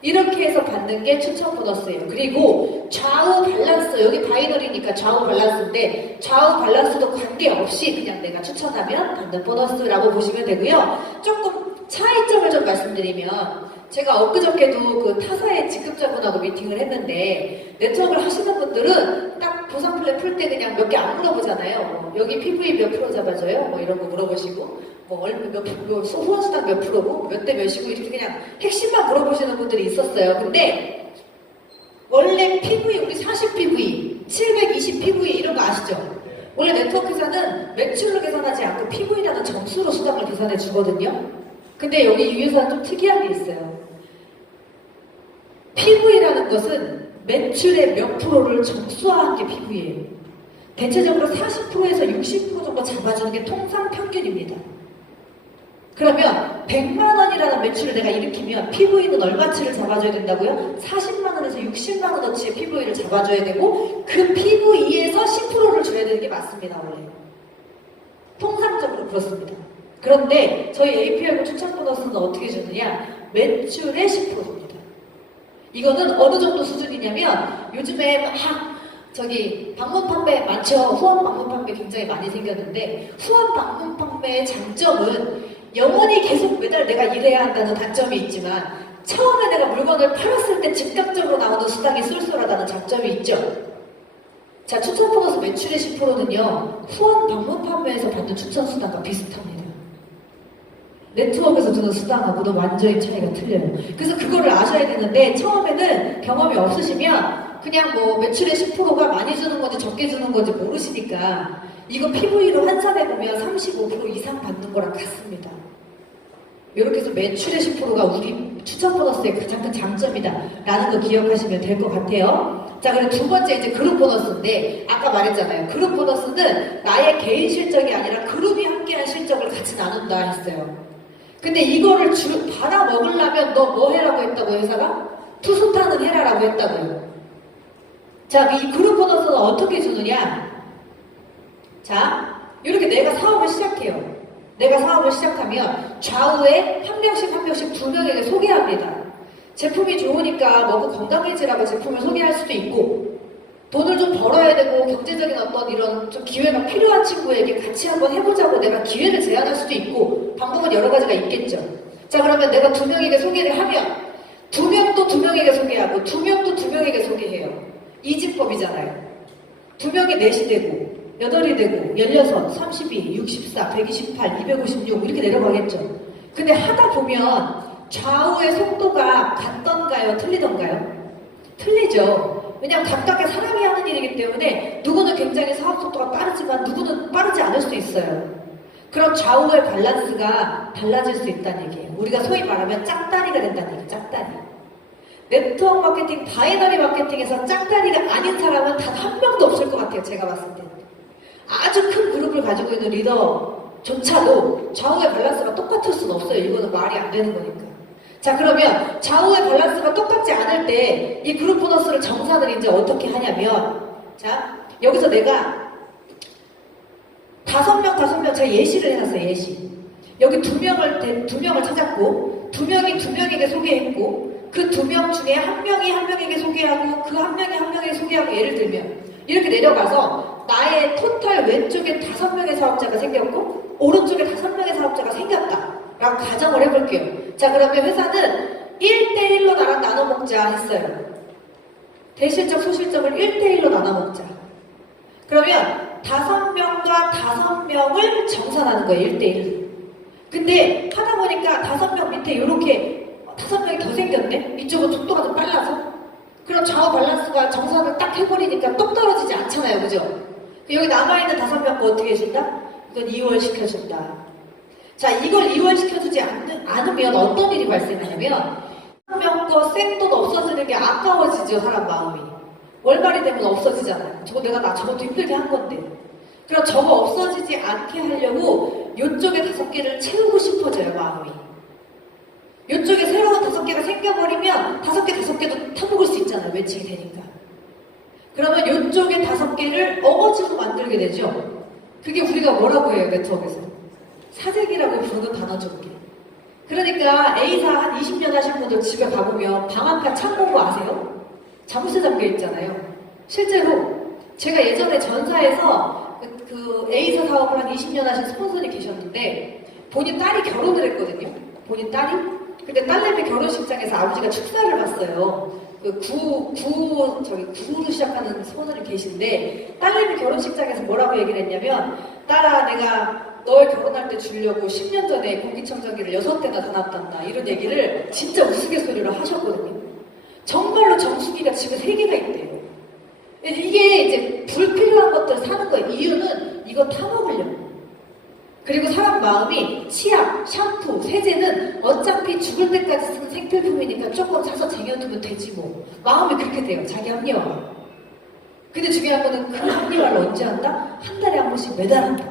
이렇게 해서 받는 게 추천 보너스예요. 그리고 좌우 밸런스, 여기 바이너리니까 좌우 밸런스인데 좌우 밸런스도 관계없이 그냥 내가 추천하면 받는 보너스라고 보시면 되고요. 조금 차이점을 좀 말씀드리면 제가 엊그저께도 그 타사의 직급자분하고 미팅을 했는데 네트워크를 하시는 분들은 딱 보상 플랜 풀 때 그냥 몇 개 안 물어보잖아요. 여기 PV 몇 프로 잡아줘요? 뭐 이런 거 물어보시고 뭐 얼마 후원수당 몇 프로고 몇 대 몇이고 이렇게 그냥 핵심만 물어보시는 분들이 있었어요. 근데 원래 PV 우리 40PV, 720PV 이런 거 아시죠? 원래 네트워크에서는 매출로 계산하지 않고 PV라는 점수로 수당을 계산해 주거든요. 근데 여기 이 회사는 좀 특이한 게 있어요. PV라는 것은 매출의 몇 프로를 점수화한 게 PV예요. 대체적으로 40%에서 60% 정도 잡아주는 게 통상 평균입니다. 그러면 100만 원이라는 매출을 내가 일으키면 PV는 얼마치를 잡아줘야 된다고요? 40만 원에서 60만 원어치의 PV를 잡아줘야 되고 그 PV에서 10%를 줘야 되는 게 맞습니다. 원래. 통상적으로 그렇습니다. 그런데 저희 APR고 추천 보너스는 어떻게 주느냐? 매출의 10%입니다. 이거는 어느 정도 수준이냐면 요즘에 막 방문 판매 많죠? 후원 방문 판매 굉장히 많이 생겼는데 후원 방문 판매의 장점은 영원히 계속 매달 내가 일해야 한다는 단점이 있지만 처음에 내가 물건을 팔았을 때 즉각적으로 나오는 수당이 쏠쏠하다는 장점이 있죠. 자, 추천 보너스 매출의 10%는요 후원 방문 판매에서 받는 추천 수당과 비슷합니다. 네트워크에서 주는 수당하고도 완전히 차이가 틀려요. 그래서 그거를 아셔야 되는데 처음에는 경험이 없으시면 그냥 뭐 매출의 10%가 많이 주는 건지 적게 주는 건지 모르시니까 이거 PV로 환산해보면 35% 이상 받는 거랑 같습니다. 이렇게 해서 매출의 10%가 우리 추천 보너스의 가장 큰 장점이다 라는 거 기억하시면 될 것 같아요. 자, 그리고 두 번째 이제 그룹 보너스인데 아까 말했잖아요. 그룹 보너스는 나의 개인 실적이 아니라 그룹이 함께한 실적을 같이 나눈다 했어요. 근데 이거를 받아 먹으려면 너 뭐 해라고 했다고 회사가? 투스타는 해라라고 했다고요. 자, 이 그룹 보너스는 어떻게 주느냐? 자, 이렇게 내가 사업을 시작해요. 내가 사업을 시작하면 좌우에 한 명씩 두 명에게 소개합니다. 제품이 좋으니까 먹고 건강해지라고 제품을 소개할 수도 있고 돈을 좀 벌어야 되고 경제적인 어떤 이런 좀 기회가 필요한 친구에게 같이 한번 해보자고 내가 기회를 제안할 수도 있고 방법은 여러 가지가 있겠죠. 자, 그러면 내가 두 명에게 소개를 하면 두 명도 두 명에게 소개하고 두 명도 두 명에게 소개해요. 이진법이잖아요. 두 명이 넷이 되고 8이 되고 16, 32, 64, 128, 256 이렇게 내려가겠죠. 근데 하다 보면 좌우의 속도가 같던가요? 틀리던가요? 틀리죠. 왜냐하면 각각의 사람이 하는 일이기 때문에 누구는 굉장히 사업 속도가 빠르지만 누구는 빠르지 않을 수 있어요. 그럼 좌우의 밸런스가 달라질 수 있다는 얘기예요. 우리가 소위 말하면 짝다리가 된다는 얘기예요. 짝다리. 네트워크 마케팅, 바이너리 마케팅에서 짝다리가 아닌 사람은 단 한 명도 없을 것 같아요. 제가 봤을 때. 아주 큰 그룹을 가지고 있는 리더조차도 좌우의 밸런스가 똑같을 수는 없어요. 이거는 말이 안 되는 거니까. 자, 그러면 좌우의 밸런스가 똑같지 않을 때 이 그룹 보너스를 정산을 이제 어떻게 하냐면, 자, 여기서 내가 5명 제가 예시를 해놨어요. 예시. 여기 두 명을 찾았고 두 명이 두 명에게 소개했고 그 두 명 중에 한 명이 한 명에게 소개하고 그 한 명이 한 명에게 소개하고 예를 들면 이렇게 내려가서 나의 토탈 왼쪽에 5명의 사업자가 생겼고 오른쪽에 5명의 사업자가 생겼다 라고 가정을 해볼게요. 자, 그러면 회사는 1대1로 나랑 나눠 먹자 했어요. 대실적 소실적을 1대1로 나눠 먹자. 그러면 5명과 5명을 정산하는 거예요. 1대1. 근데 하다 보니까 5명 밑에 이렇게 5명이 더 생겼네? 이쪽은 속도가 좀 빨라서? 그럼 좌우 밸런스가 정산을 딱 해버리니까 똑 떨어지지 않잖아요. 그죠? 여기 남아있는 5명 거 어떻게 해준다? 이건 이월시켜준다. 자, 이걸 이월시켜주지 않으면 어떤 일이 발생하냐면 1명 거 생돈 없어지는 게 아까워지죠. 사람 마음이. 월말이 되면 없어지잖아요. 저것도 힘들게 한 건데. 그럼 저거 없어지지 않게 하려고 요쪽에 5개를 채우고 싶어져요. 마음이. 요쪽에 새로운 5개가 생겨버리면 5개도 타먹을 수 있잖아요. 매칭이 되니까. 그러면 요쪽에 5개를 어거지로 만들게 되죠. 그게 우리가 뭐라고 해요, 네트워크에서? 사재기라고 부르는 단어 중에. 그러니까 A사 한 20년 하신 분들 집에 가보면 방 한 칸 창고인 거 아세요? 자물쇠 잠겨 있잖아요. 실제로 제가 예전에 전사에서 그 A사 사업을 한 20년 하신 스폰서님 계셨는데 본인 딸이 결혼을 했거든요. 본인 딸이? 근데 딸내미 결혼식장에서 아버지가 축사를 봤어요. 그 구로 시작하는 스폰서님 계신데 딸내미 결혼식장에서 뭐라고 얘기를 했냐면 딸아, 내가 널 결혼할 때 주려고 10년 전에 공기청정기를 6대나 다 놨단다. 이런 얘기를 진짜 우스갯소리로 하셨거든요. 정말로 정수기가 집에 3개가 있대요. 이게 이제 불필요한 것들 사는 거예요. 이유는 이거 타먹으려고. 그리고 사람 마음이 치약, 샴푸, 세제는 어차피 죽을 때까지 쓰는 생필품이니까 조금 사서 쟁여두면 되지 뭐. 마음이 그렇게 돼요. 자기 합리화. 근데 중요한 거는 그 합리화를 언제 한다? 한 달에 한 번씩 매달 한다.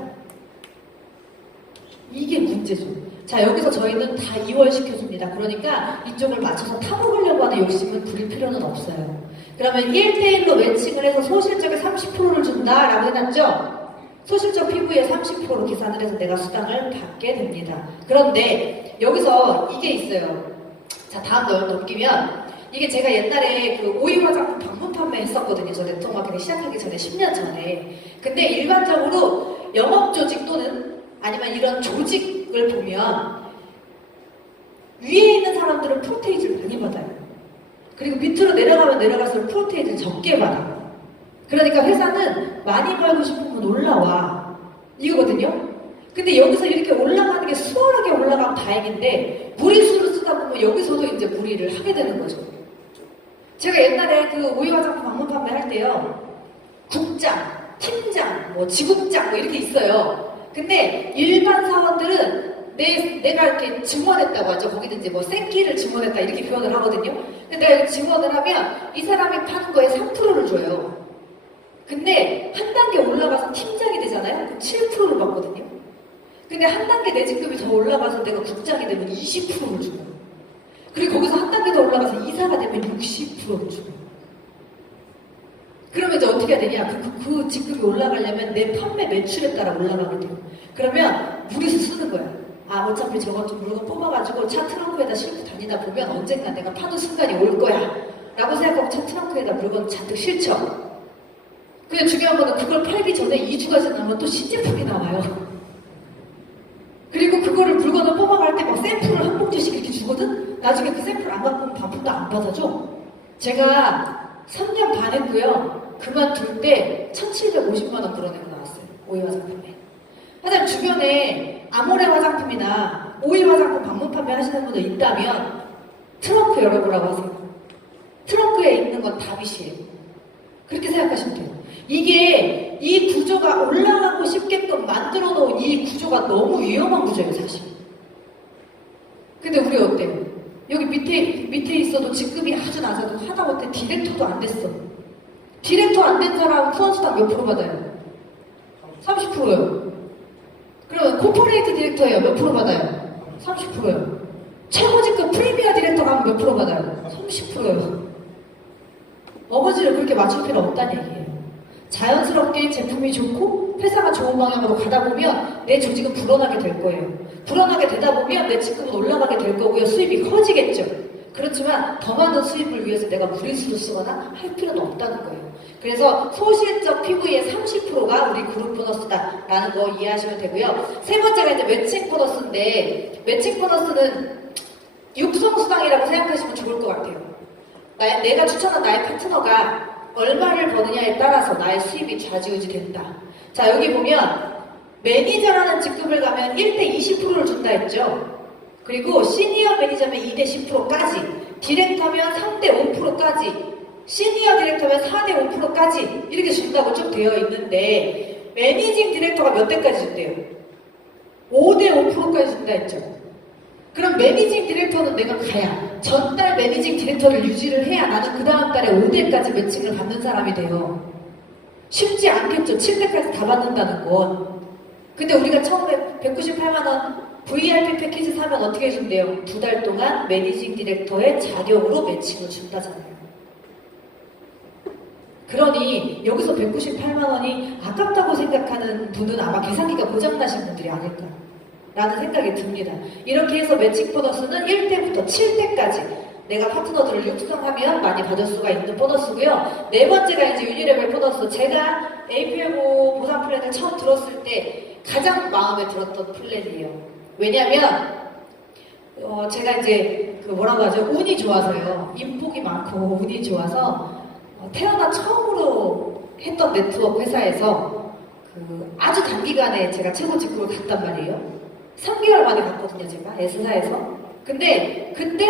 이게 문제죠. 자, 여기서 저희는 다 이월시켜줍니다. 그러니까 이쪽을 맞춰서 타먹으려고 하는 욕심은 부릴 필요는 없어요. 그러면 1대1로 매칭을 해서 소실적에 30%를 준다라고 해놨죠? 소실적 PV에 30% 계산을 해서 내가 수당을 받게 됩니다. 그런데 여기서 이게 있어요. 자, 다음 넘기면 이게 제가 옛날에 그 오이 화장품 방문 판매 했었거든요. 저 네트워크 마케팅 시작하기 전에 10년 전에. 근데 일반적으로 영업조직 또는 아니면 이런 조직을 보면 위에 있는 사람들은 프로테이지를 많이 받아요. 그리고 밑으로 내려가면 내려갈수록 프로테이지를 적게 받아요. 그러니까 회사는 많이 벌고 싶으면 올라와. 이거거든요. 근데 여기서 이렇게 올라가는 게 수월하게 올라가면 다행인데 무리수를 쓰다 보면 여기서도 이제 무리를 하게 되는 거죠. 제가 옛날에 그 오이 화장품 방문 판매할 때요. 국장, 팀장, 뭐 지국장 뭐 이렇게 있어요. 근데 일반 사원들은 내가 이렇게 증원했다고 하죠. 거기는 이제 뭐 생기를 증원했다 이렇게 표현을 하거든요. 근데 내가 이렇게 증원을 하면 이 사람이 파는 거에 3%를 줘요. 근데 한 단계 올라가서 팀장이 되잖아요. 그럼 7%를 받거든요. 근데 한 단계 내 직급이 더 올라가서 내가 국장이 되면 20%를 줘요. 그리고 거기서 한 단계 더 올라가서 이사가 되면 60%를 줘요. 그러면 이제 어떻게 해야 되냐? 그 직급이 올라가려면 내 판매 매출에 따라 올라가게 돼요. 그러면 무리수 쓰는 거야. 아, 어차피 저거 좀 물건 뽑아가지고 차 트렁크에다 싣고 다니다 보면 언젠가 내가 파는 순간이 올 거야. 라고 생각하고 차 트렁크에다 물건 잔뜩 실쳐. 근데 중요한 거는 그걸 팔기 전에 2주가 지나면 또 신제품이 나와요. 그리고 그거를 물건을 뽑아갈 때 막 샘플을 한 봉지씩 이렇게 주거든? 나중에 그 샘플 안 갖고 오면 반품도 안 받아줘. 제가 3년 반 했고요. 그만둘 때 1,750만 원 불어내고 나왔어요. 오이 화장품에. 하여튼 주변에 아모레 화장품이나 오일 화장품 방문 판매 하시는 분들 있다면 트렁크 열어보라고 하세요. 트렁크에 있는 건 답이시에요. 그렇게 생각하시면 돼요. 이게 이 구조가 올라가고 싶게끔 만들어 놓은 이 구조가 너무 위험한 구조예요, 사실. 근데 우리 어때요? 여기 밑에 있어도 직급이 아주 낮아도 하다못해 디렉터도 안 됐어. 디렉터 안 된 사람 후원수당 몇 프로 받아요? 30%요. 그러면 코퍼레이트 디렉터예요. 몇 프로 받아요? 30%요. 최고 직급 프리미어 디렉터 가면 몇 프로 받아요? 30%요. 어거지를 그렇게 맞출 필요 없다는 얘기예요. 자연스럽게 제품이 좋고 회사가 좋은 방향으로 가다 보면 내 조직은 불어나게 될 거예요. 불어나게 되다 보면 내 직급은 올라가게 될 거고요. 수입이 커지겠죠. 그렇지만 더 많은 수입을 위해서 내가 무리수를 쓰거나 할 필요는 없다는 거예요. 그래서 소실적 PV의 30%가 우리 그룹 보너스다라는 거 이해하시면 되고요. 세 번째가 이제 매칭 보너스인데 매칭 보너스는 육성수당이라고 생각하시면 좋을 것 같아요. 내가 추천한 나의 파트너가 얼마를 버느냐에 따라서 나의 수입이 좌지우지 된다. 자, 여기 보면 매니저라는 직급을 가면 1대 20%를 준다 했죠. 그리고 시니어 매니저면 2대 10%까지, 디렉터면 3대 5%까지, 시니어 디렉터면 4대 5%까지 이렇게 준다고 쭉 되어 있는데 매니징 디렉터가 몇 대까지 준대요? 5대 5%까지 준다 했죠. 그럼 매니징 디렉터는 내가 가야 전달 매니징 디렉터를 유지를 해야 나는 그 다음 달에 5대까지 매칭을 받는 사람이 돼요. 쉽지 않겠죠. 7대까지 다 받는다는 건. 근데 우리가 처음에 198만 원 VIP 패키지 사면 어떻게 해준대요? 2달 동안 매니징 디렉터의 자격으로 매칭을 준다잖아요. 그러니 여기서 198만 원이 아깝다고 생각하는 분은 아마 계산기가 고장나신 분들이 아닐까 라는 생각이 듭니다. 이렇게 해서 매칭 보너스는 1대부터 7대까지 내가 파트너들을 육성하면 많이 받을 수가 있는 보너스고요. 네 번째가 이제 유니레벨 보너스. 제가 APMO 보상 플랜을 처음 들었을 때 가장 마음에 들었던 플랜이에요. 왜냐면 제가 이제 그 뭐라고 하죠? 운이 좋아서요. 인복이 많고 운이 좋아서 태어나 처음으로 했던 네트워크 회사에서 그 아주 단기간에 제가 최고 직급을 갔단 말이에요. 3개월 만에 갔거든요, 제가 S사에서. 근데 그때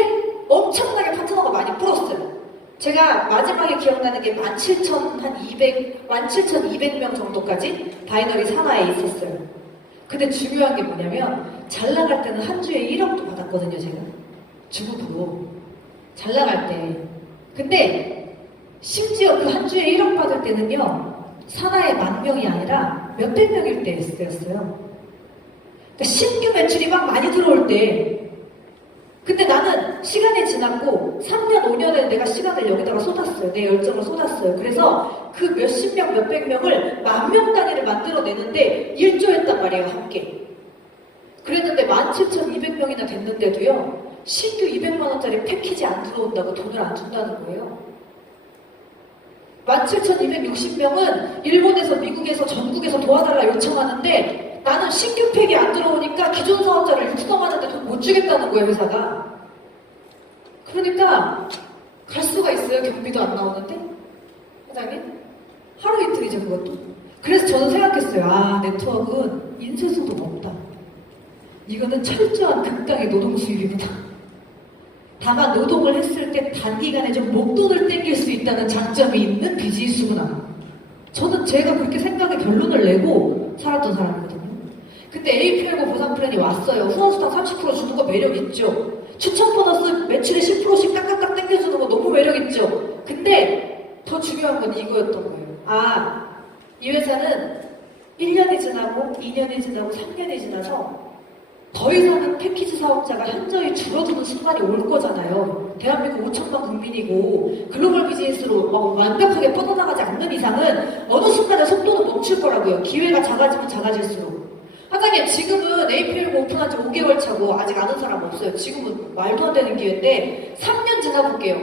엄청나게 파트너가 많이 불었어요. 제가 마지막에 기억나는 게 17,200명 정도까지 바이너리 산하에 있었어요. 근데 중요한 게 뭐냐면 잘 나갈 때는 한 주에 1억도 받았거든요, 제가. 주급으로. 잘 나갈 때. 근데 심지어 그 한 주에 1억 받을 때는요, 산하에 10,000명이 아니라 몇백 명일 때였어요. 그러니까 신규 매출이 막 많이 들어올 때. 근데 나는 시간이 지났고 3년, 5년에 내가 시간을 여기다가 쏟았어요. 내 열정을 쏟았어요. 그래서 그 몇십 명, 몇백 명을 10,000명 단위를 만들어내는데 일조했단 말이에요, 함께. 그랬는데 17,200명이나 됐는데도요, 신규 200만 원짜리 패키지 안 들어온다고 돈을 안 준다는 거예요. 17,260명은 일본에서, 미국에서, 전국에서 도와달라 요청하는데 나는 신규 팩이 안 들어오니까 기존 사업자를 육성하는데 돈 못 주겠다는 거예요, 회사가. 그러니까 갈 수가 있어요, 경비도 안 나오는데? 사장님? 하루 이틀이죠, 그것도. 그래서 저는 생각했어요. 생각했어요. 아, 네트워크는 인쇄소도 없다. 이거는 철저한 극강의 노동 수입이구나. 다만 노동을 했을 때 단기간에 좀 목돈을 땡길 수 있다는 장점이 있는 비즈니스구나. 저는 제가 그렇게 생각에 결론을 내고 살았던 사람이거든요. 근데 APL고 보상 플랜이 왔어요. 후원수당 30% 주는 거 매력 있죠. 추천 보너스 매출에 10%씩 딱딱딱 땡겨주는 거 너무 매력 있죠. 근데 더 중요한 건 이거였던 거예요. 아, 이 회사는 1년이 지나고 2년이 지나고 3년이 지나서 더 이상은 패키지 사업자가 현저히 줄어드는 순간이 올 거잖아요. 대한민국 5천만 국민이고 글로벌 비즈니스로 완벽하게 뻗어나가지 않는 이상은 어느 순간에 속도는 멈출 거라고요. 기회가 작아지면 작아질수록. 사장님, 지금은 APL고 오픈한 지 5개월 차고 아직 아는 사람 없어요. 지금은 말도 안 되는 기회인데 3년 지나볼게요.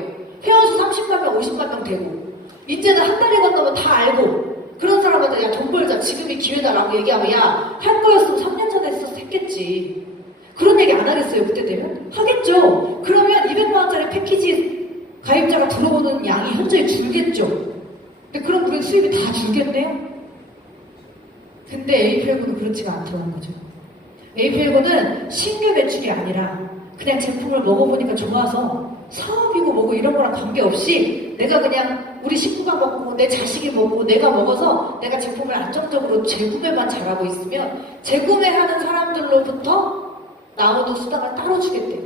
회원수 30만 명, 50만 명 되고 이제는 한 달이 건너면 다 알고 그런 사람한테 야, 돈 벌자. 지금이 기회다라고 얘기하면 야, 할 거였으면 3년 전에 했겠지. 그런 얘기 안 하겠어요, 그때 되면? 하겠죠. 그러면 200만 원짜리 패키지 가입자가 들어오는 양이 현저히 줄겠죠. 근데 그럼 우리 수입이 다 줄겠네요? 근데 APL고는 그렇지가 않더라는 거죠. APL고는 신규 매출이 아니라 그냥 제품을 먹어보니까 좋아서 사업이고 뭐고 이런 거랑 관계없이 내가 그냥 우리 식구가 먹고 내 자식이 먹고 내가 먹어서 내가 제품을 안정적으로 재구매만 잘하고 있으면 재구매하는 사람들로부터 나오는 수당을 따로 주겠대요.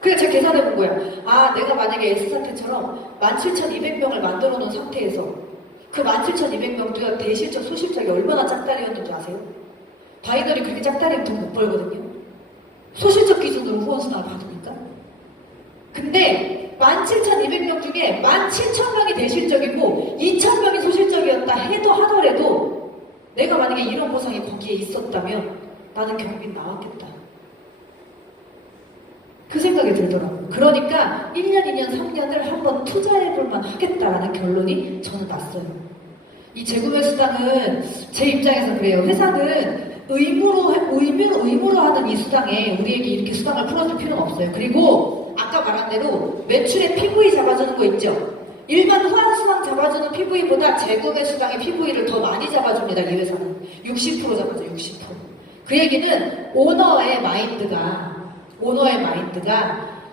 그래서 제가 계산해본 거예요. 아, 내가 만약에 S사태처럼 17,200명을 만들어 놓은 상태에서 그 17,200명 중에 대실적, 소실적이 얼마나 짝다리였는지 아세요? 바이너리 그렇게 짝다리면 돈 못 벌거든요. 소실적 기준으로 후원수당을 받으니까. 근데 17,200명 중에 17,000명이 대실적이고 2,000명이 소실적이었다 해도 하더라도 내가 만약에 이런 보상이 거기에 있었다면 나는 경빈 나왔겠다. 그 생각이 들더라고요. 그러니까 1년, 2년, 3년을 한번 투자해볼만 하겠다라는 결론이 저는 났어요. 이 재구매 수당은 제 입장에서 그래요. 회사는 의무로 하는 이 수당에 우리에게 이렇게 수당을 풀어줄 필요는 없어요. 그리고 아까 말한 대로 매출에 PV 잡아주는 거 있죠? 일반 후환수당 잡아주는 PV보다 재구매 수당의 PV를 더 많이 잡아줍니다. 이 회사는 60% 잡아줘요. 60%. 그 얘기는 오너의 마인드가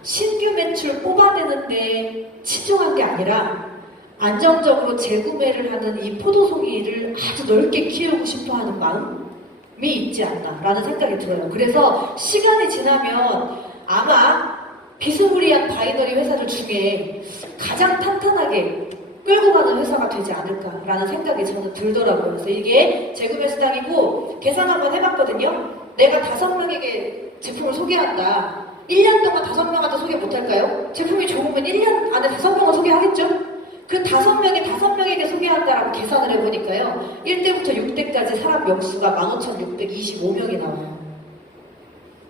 신규 매출 뽑아내는데 치중한 게 아니라 안정적으로 재구매를 하는 이 포도송이를 아주 넓게 키우고 싶어하는 마음이 있지 않나라는 생각이 들어요. 그래서 시간이 지나면 아마 비스무리한 바이너리 회사들 중에 가장 탄탄하게 끌고 가는 회사가 되지 않을까라는 생각이 저는 들더라고요. 그래서 이게 재구매 수당이고 계산 한번 해봤거든요. 내가 5명에게 제품을 소개한다. 1년 동안 5명한테 소개 못할까요? 제품이 좋으면 1년 안에 5명은 소개하겠죠? 그 5명이 5명에게 소개한다라고 계산을 해보니까요. 1대부터 6대까지 사람 명수가 15,625명이 나와요.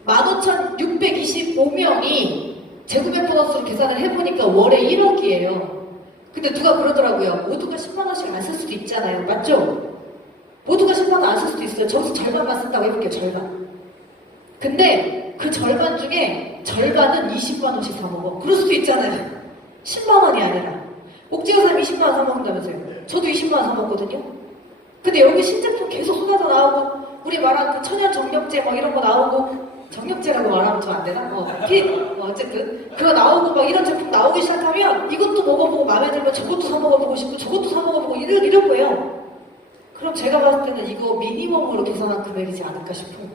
15,625명이 재구매 보너스로 계산을 해보니까 월에 1억이에요. 근데 누가 그러더라고요. 모두가 10만원씩 안 쓸 수도 있잖아요. 맞죠? 모두가 10만원 안 쓸 수도 있어요. 저기서 절반만 쓴다고 해볼게요. 절반. 근데 그 절반 중에 절반은 20만원씩 사먹어. 그럴 수도 있잖아요. 10만원이 아니라. 옥지호 사람이 20만원 사먹는다면서요. 저도 20만원 사먹거든요. 근데 여기 신제품 계속 쏟아져 나오고 우리 말한 그 천연 정력제 막 이런 거 나오고 정력제라고 말하면 좀 안 되나? 어쨌든 그거 나오고 막 이런 제품 나오기 시작하면 이것도 먹어보고 마음에 들면 저것도 사 먹어보고 싶고 저것도 사 먹어보고 이럴 거예요. 그럼 제가 봤을 때는 이거 미니멈으로 계산한 금액이지 않을까 싶어요.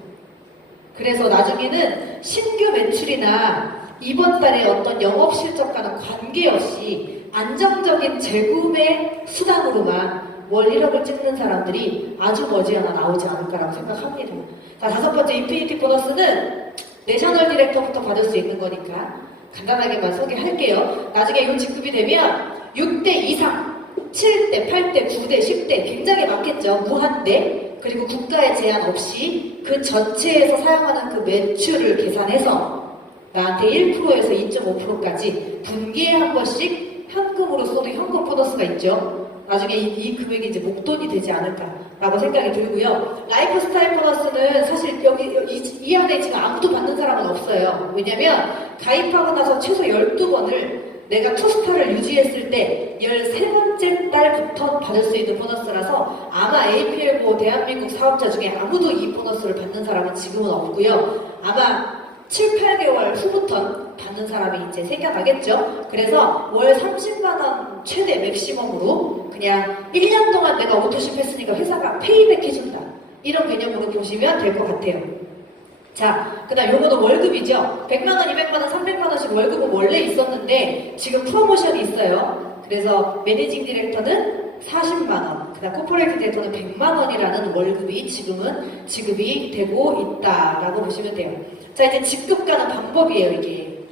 그래서 나중에는 신규 매출이나 이번 달에 어떤 영업 실적과는 관계없이 안정적인 재구매 수당으로만 월 1억을 찍는 사람들이 아주 머지않아 나오지 않을까라고 생각합니다. 자, 5번째 인피니티 보너스는 내셔널 디렉터부터 받을 수 있는 거니까 간단하게만 소개할게요. 나중에 이거 지급이 되면 6대 이상, 7대, 8대, 9대, 10대 굉장히 많겠죠. 무한대. 그리고 국가의 제한 없이 그 전체에서 사용하는 그 매출을 계산해서 나한테 1%에서 2.5%까지 분기에 한 번씩 현금으로 쏘는 현금 보너스가 있죠. 나중에 이 금액이 이제 목돈이 되지 않을까라고 생각이 들고요. 라이프 스타일 보너스는 사실 이 안에 지금 아무도 받는 사람은 없어요. 왜냐면 가입하고 나서 최소 12번을 내가 투스타를 유지했을 때 13번째 달부터 받을 수 있는 보너스라서 아마 APL 대한민국 사업자 중에 아무도 이 보너스를 받는 사람은 지금은 없고요. 아마 7, 8개월 후부터 받는 사람이 이제 생겨나겠죠. 그래서 월 30만원 최대 맥시멈으로 그냥 1년 동안 내가 오토십 했으니까 회사가 페이백 해준다. 이런 개념으로 보시면 될 것 같아요. 자, 그 다음 요거는 월급이죠. 100만원, 200만원, 300만원씩 월급은 원래 있었는데 지금 프로모션이 있어요. 그래서 매니징 디렉터는 40만원, 그 다음 코퍼레이트 디렉터는 100만원이라는 월급이 지금은 지급이 되고 있다라고 보시면 돼요. 자, 이제 직급 가는 방법이에요, 이게.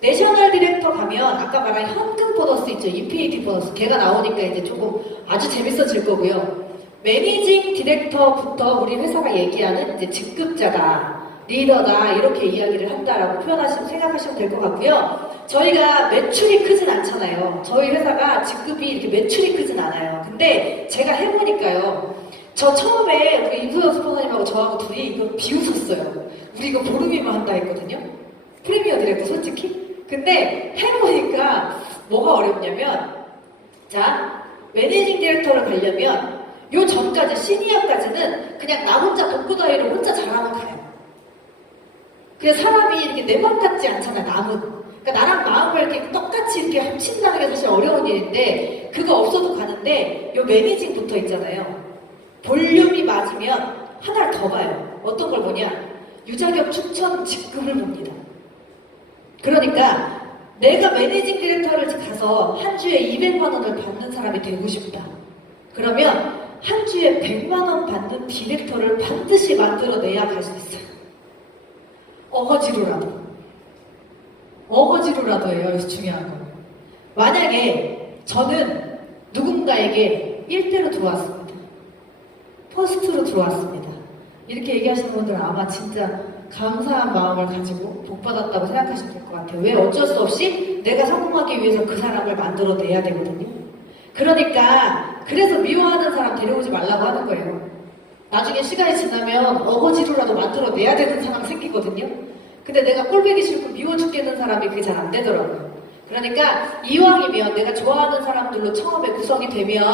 내셔널 디렉터 가면 아까 말한 현금 보너스 있죠. 인피니티 보너스. 걔가 나오니까 이제 조금 아주 재밌어질 거고요. 매니징 디렉터부터 우리 회사가 얘기하는 이제 직급자다, 리더다, 이렇게 이야기를 한다라고 생각하시면 될 것 같고요. 저희가 매출이 크진 않잖아요. 저희 회사가 직급이 이렇게 매출이 크진 않아요. 근데 제가 해보니까요. 저 처음에 우리 임소연 스포너님하고 저하고 둘이 이거 비웃었어요. 우리 이거 보름이면 한다 했거든요. 프리미어 디렉터 솔직히. 근데 해보니까 뭐가 어렵냐면, 자, 매니징 디렉터를 가려면 요 전까지, 시니어까지는 그냥 나 혼자 독구다이로 혼자 잘하면 가요. 그냥 사람이 이렇게 내 맘 같지 않잖아요, 남은. 그러니까 나랑 마음을 이렇게 똑같이 이렇게 합친다는 게 사실 어려운 일인데, 그거 없어도 가는데, 요 매니징 붙어 있잖아요. 볼륨이 맞으면 하나를 더 봐요. 어떤 걸 보냐? 유자격 추천 직급을 봅니다. 그러니까, 내가 매니징 디렉터를 가서 한 주에 200만원을 받는 사람이 되고 싶다. 그러면, 한 주에 100만원 받는 디렉터를 반드시 만들어내야 갈 수 있어요. 어거지로라도 해요. 여기서 중요한 건. 만약에 저는 누군가에게 1대로 들어왔습니다. 퍼스트로 들어왔습니다. 이렇게 얘기하시는 분들은 아마 진짜 감사한 마음을 가지고 복받았다고 생각하시면 될 것 같아요. 왜? 어쩔 수 없이 내가 성공하기 위해서 그 사람을 만들어내야 되거든요. 그러니까 그래서 미워하는 사람 데려오지 말라고 하는 거예요. 나중에 시간이 지나면 어거지로라도 만들어내야 되는 상황이 생기거든요. 근데 내가 꼴보기 싫고 미워 죽겠는 사람이 그게 잘 안 되더라고요. 그러니까 이왕이면 내가 좋아하는 사람들로 처음에 구성이 되면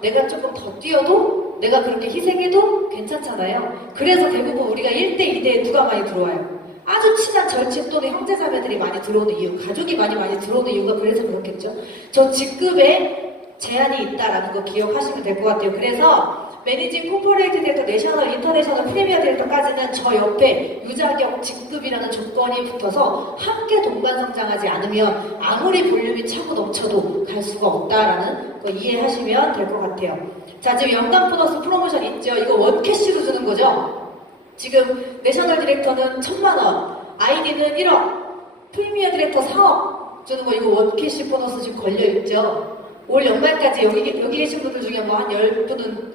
내가 조금 더 뛰어도 내가 그렇게 희생해도 괜찮잖아요. 그래서 대부분 우리가 1대, 2대에 누가 많이 들어와요? 아주 친한 절친 또는 형제자매들이 많이 들어오는 이유, 가족이 많이 들어오는 이유가 그래서 그렇겠죠. 저 직급에 제한이 있다라는 거 기억하시면 될 것 같아요. 그래서 매니징 코퍼레이트 디렉터, 내셔널, 인터내셔널, 프리미어 디렉터까지는 저 옆에 유자격 직급이라는 조건이 붙어서 함께 동반 성장하지 않으면 아무리 볼륨이 차고 넘쳐도 갈 수가 없다라는 거 이해하시면 될 것 같아요. 자, 지금 연간 보너스 프로모션 있죠? 이거 원캐시로 주는 거죠? 지금 내셔널 디렉터는 1000만원, 아이디는 1억, 프리미어 디렉터 4억 주는 거, 이거 원캐시 보너스 지금 걸려있죠? 올 연말까지 여기 계신 분들 중에 뭐 한 10분은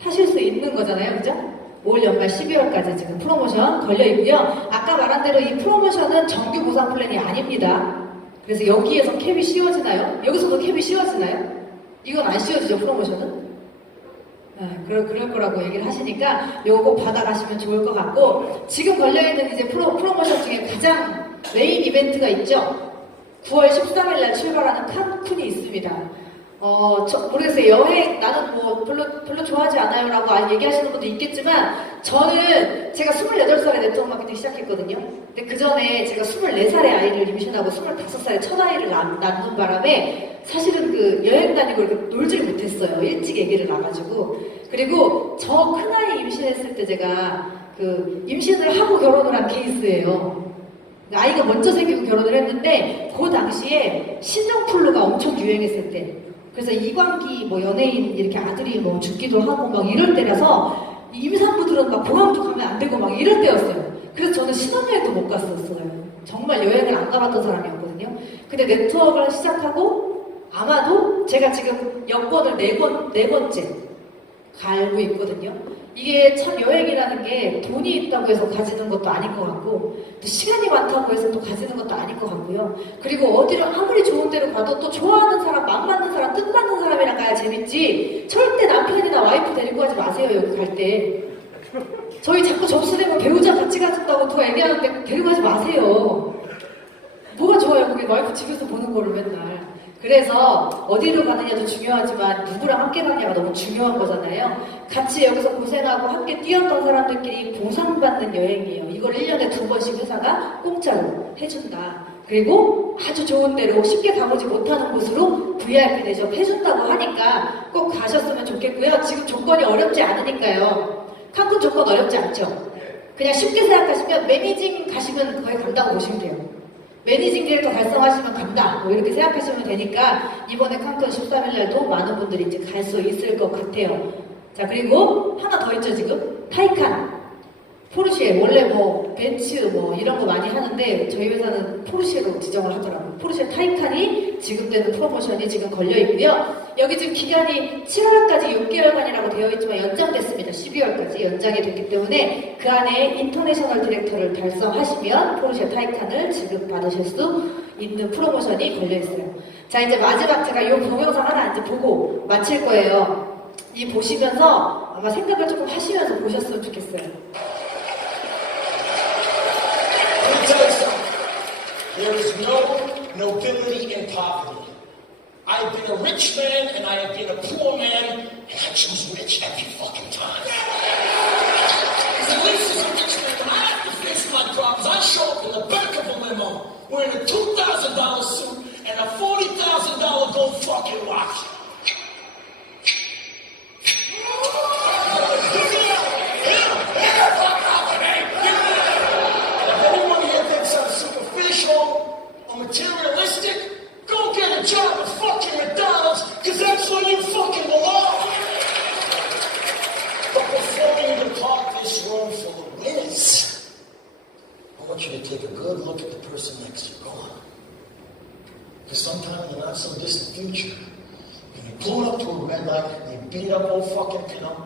타실 수 있는 거잖아요, 그죠? 올 연말 12월까지 지금 프로모션 걸려있고요. 아까 말한 대로 이 프로모션은 정규 보상 플랜이 아닙니다. 그래서 여기에서 캡이 씌워지나요? 여기서도 캡이 씌워지나요? 이건 안 씌워지죠, 프로모션은? 그럴 거라고 얘기를 하시니까 요거 꼭 받아가시면 좋을 것 같고, 지금 걸려있는 이제 프로모션 중에 가장 메인 이벤트가 있죠? 9월 13일날 출발하는 칸쿤이 있습니다. 모르겠어요. 여행, 나는 뭐, 별로 좋아하지 않아요. 라고 얘기하시는 분도 있겠지만, 저는 제가 28살에 네트워크 마케팅 시작했거든요. 근데 그 전에 제가 24살에 아이를 임신하고 25살에 첫 아이를 낳는 바람에, 사실은 그 여행 다니고 이렇게 놀지를 못했어요. 일찍 아기를 낳아가지고. 그리고 저 큰아이 임신했을 때 제가 그 임신을 하고 결혼을 한 케이스예요. 아이가 먼저 생기고 결혼을 했는데, 그 당시에 신정플루가 엄청 유행했을 때, 그래서 이광기 뭐 연예인 이렇게 아들이 뭐 죽기도 하고 막 이럴 때라서 임산부들은 막 공항도 가면 안 되고 막 이럴 때였어요. 그래서 저는 신혼여행도 못 갔었어요. 정말 여행을 안 가봤던 사람이었거든요. 근데 네트워크를 시작하고 아마도 제가 지금 여권을 네 번째 갈고 있거든요. 이게 참 여행이라는 게 돈이 있다고 해서 가지는 것도 아닌 것 같고, 또 시간이 많다고 해서 또 가지는 것도 아닌 것 같고요. 그리고 어디를 아무리 좋은 데로 가도 또 좋아하는 사람, 맘 맞는 사람, 뜻 맞는 사람이랑 가야 재밌지, 절대 남편이나 와이프 데리고 가지 마세요, 여기 갈 때. 저희 자꾸 접수되면 배우자 같이 가준다고 누가 얘기하는데 데리고 가지 마세요. 뭐가 좋아요. 그게 와이프 집에서 보는 거를 맨날. 그래서 어디로 가느냐도 중요하지만 누구랑 함께 가느냐가 너무 중요한 거잖아요. 같이 여기서 고생하고 함께 뛰었던 사람들끼리 보상받는 여행이에요. 이걸 1년에 2번씩 회사가 공짜로 해준다. 그리고 아주 좋은 데로 쉽게 가보지 못하는 곳으로 VIP 대접 해준다고 하니까 꼭 가셨으면 좋겠고요. 지금 조건이 어렵지 않으니까요. 칸쿤 조건 어렵지 않죠? 그냥 쉽게 생각하시면 매니징 가시면 거의 간다고 보시면 돼요. 매니징 디렉터 달성하시면 간다. 뭐 이렇게 생각하시면 되니까 이번에 칸쿤 13일날도 많은 분들이 이제 갈 수 있을 것 같아요. 자, 그리고 하나 더 있죠, 지금? 타이칸. 포르쉐. 원래 뭐 벤츠 뭐 이런 거 많이 하는데 저희 회사는 포르쉐로 지정을 하더라고요. 포르쉐 타이칸이 지급되는 프로모션이 지금 걸려 있고요. 여기 지금 기간이 7월까지 6개월간이라고 되어 있지만 연장됐습니다. 12월까지 연장이 됐기 때문에 그 안에 인터내셔널 디렉터를 달성하시면 포르쉐 타이칸을 지급받으실 수 있는 프로모션이 걸려 있어요. 자, 이제 마지막 제가 이 동영상 하나 이제 보고 마칠 거예요. 이 보시면서 아마 생각을 조금 하시면서 보셨으면 좋겠어요. There is no nobility in poverty. I have been a rich man and I have been a poor man, and I choose rich every fucking time. Because at least as a rich man, when I have to face my problems, I show up in the back of a limo wearing a $2,000 suit and a $40,000 gold fucking watch. Materialistic? Go get a job at fucking McDonald's, because that's where you fucking belong. But before you depart this room full of winners, I want you to take a good look at the person next to you. Go on. Because sometime in the not so distant future, when you pull up to a red light and you beat up old fucking Pinot,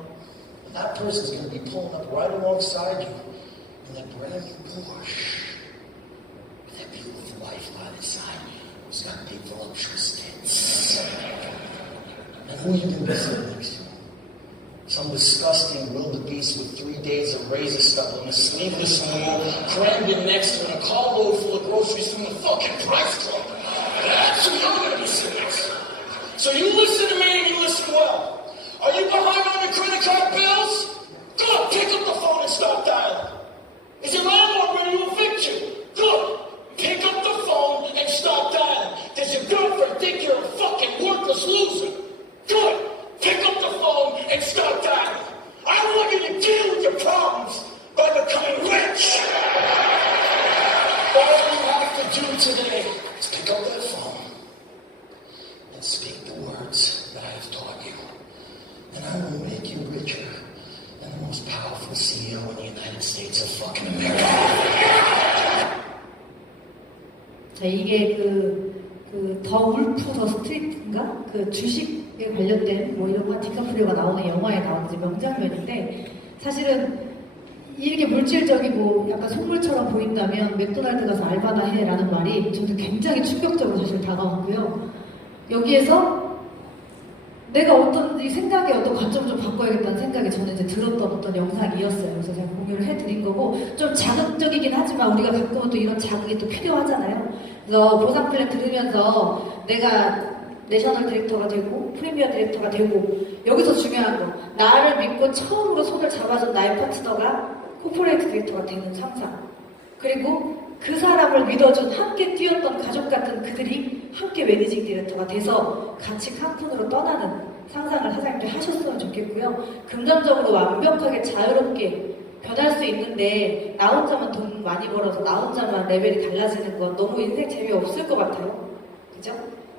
and that person's going to be pulling up right alongside you in that brand new Porsche. That beautiful wife by the side who's got big voluptuous tits. And who are you going to be sitting next to? Some disgusting wildebeest with 3 days of razor stubble and a sleeveless mule crammed in next to in a carload full of groceries from the fucking Price Club. That's who you're going to be sitting next to. So you listen to me and you listen well. Are you behind on your credit card bills? Good. Pick up the phone and start dialing. Is your landlord ready to evict you? Good. Pick up the phone and start dialing. Does your girlfriend think you're a fucking worthless loser? Good. Pick up the phone and start dialing. I want you to deal with your problems by becoming rich. All you have to do today is pick up that phone and speak the words that I have taught you. And I will make you richer than the most powerful CEO in the United States of fucking America. 자, 이게 더 울프 더 스트리트인가? 그 주식에 관련된 뭐 이런 거 디카프리오가 나오는 영화에 나오는 이제 명장면인데 사실은 이렇게 물질적이고 약간 속물처럼 보인다면 맥도날드 가서 알바나 해라는 말이 저는 굉장히 충격적으로 사실 다가왔고요. 여기에서 내가 어떤 이 생각에 어떤 관점을 좀 바꿔야겠다는 생각이 저는 이제 들었던 어떤 영상이었어요. 그래서 제가 공유를 해드린 거고 좀 자극적이긴 하지만 우리가 가끔은 또 이런 자극이 또 필요하잖아요. 그래서 보상 플랜 들으면서 내가 내셔널 디렉터가 되고 프리미어 디렉터가 되고 여기서 중요한 거 나를 믿고 처음으로 손을 잡아준 나의 파트너가 코퍼레이트 디렉터가 되는 상상 그리고 그 사람을 믿어준 함께 뛰었던 가족 같은 그들이 함께 매니징 디렉터가 돼서 같이 칸쿤으로 떠나는 상상을 사장님들 하셨으면 좋겠고요. 금전적으로 완벽하게 자유롭게 변할 수 있는데 나 혼자만 돈 많이 벌어서 나 혼자만 레벨이 달라지는 건 너무 인생 재미없을 것 같아요. 그죠?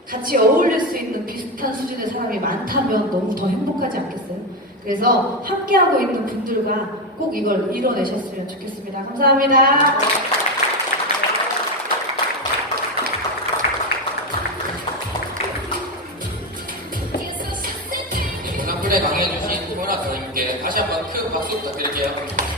같이 어울릴 수 있는 비슷한 수준의 사람이 많다면 너무 더 행복하지 않겠어요? 그래서 함께하고 있는 분들과 꼭 이걸 이뤄내셨으면 좋겠습니다. 감사합니다. 보상플레이 강의해주신 코나 선생님께 다시 한번 큰 박수 부탁드릴게요.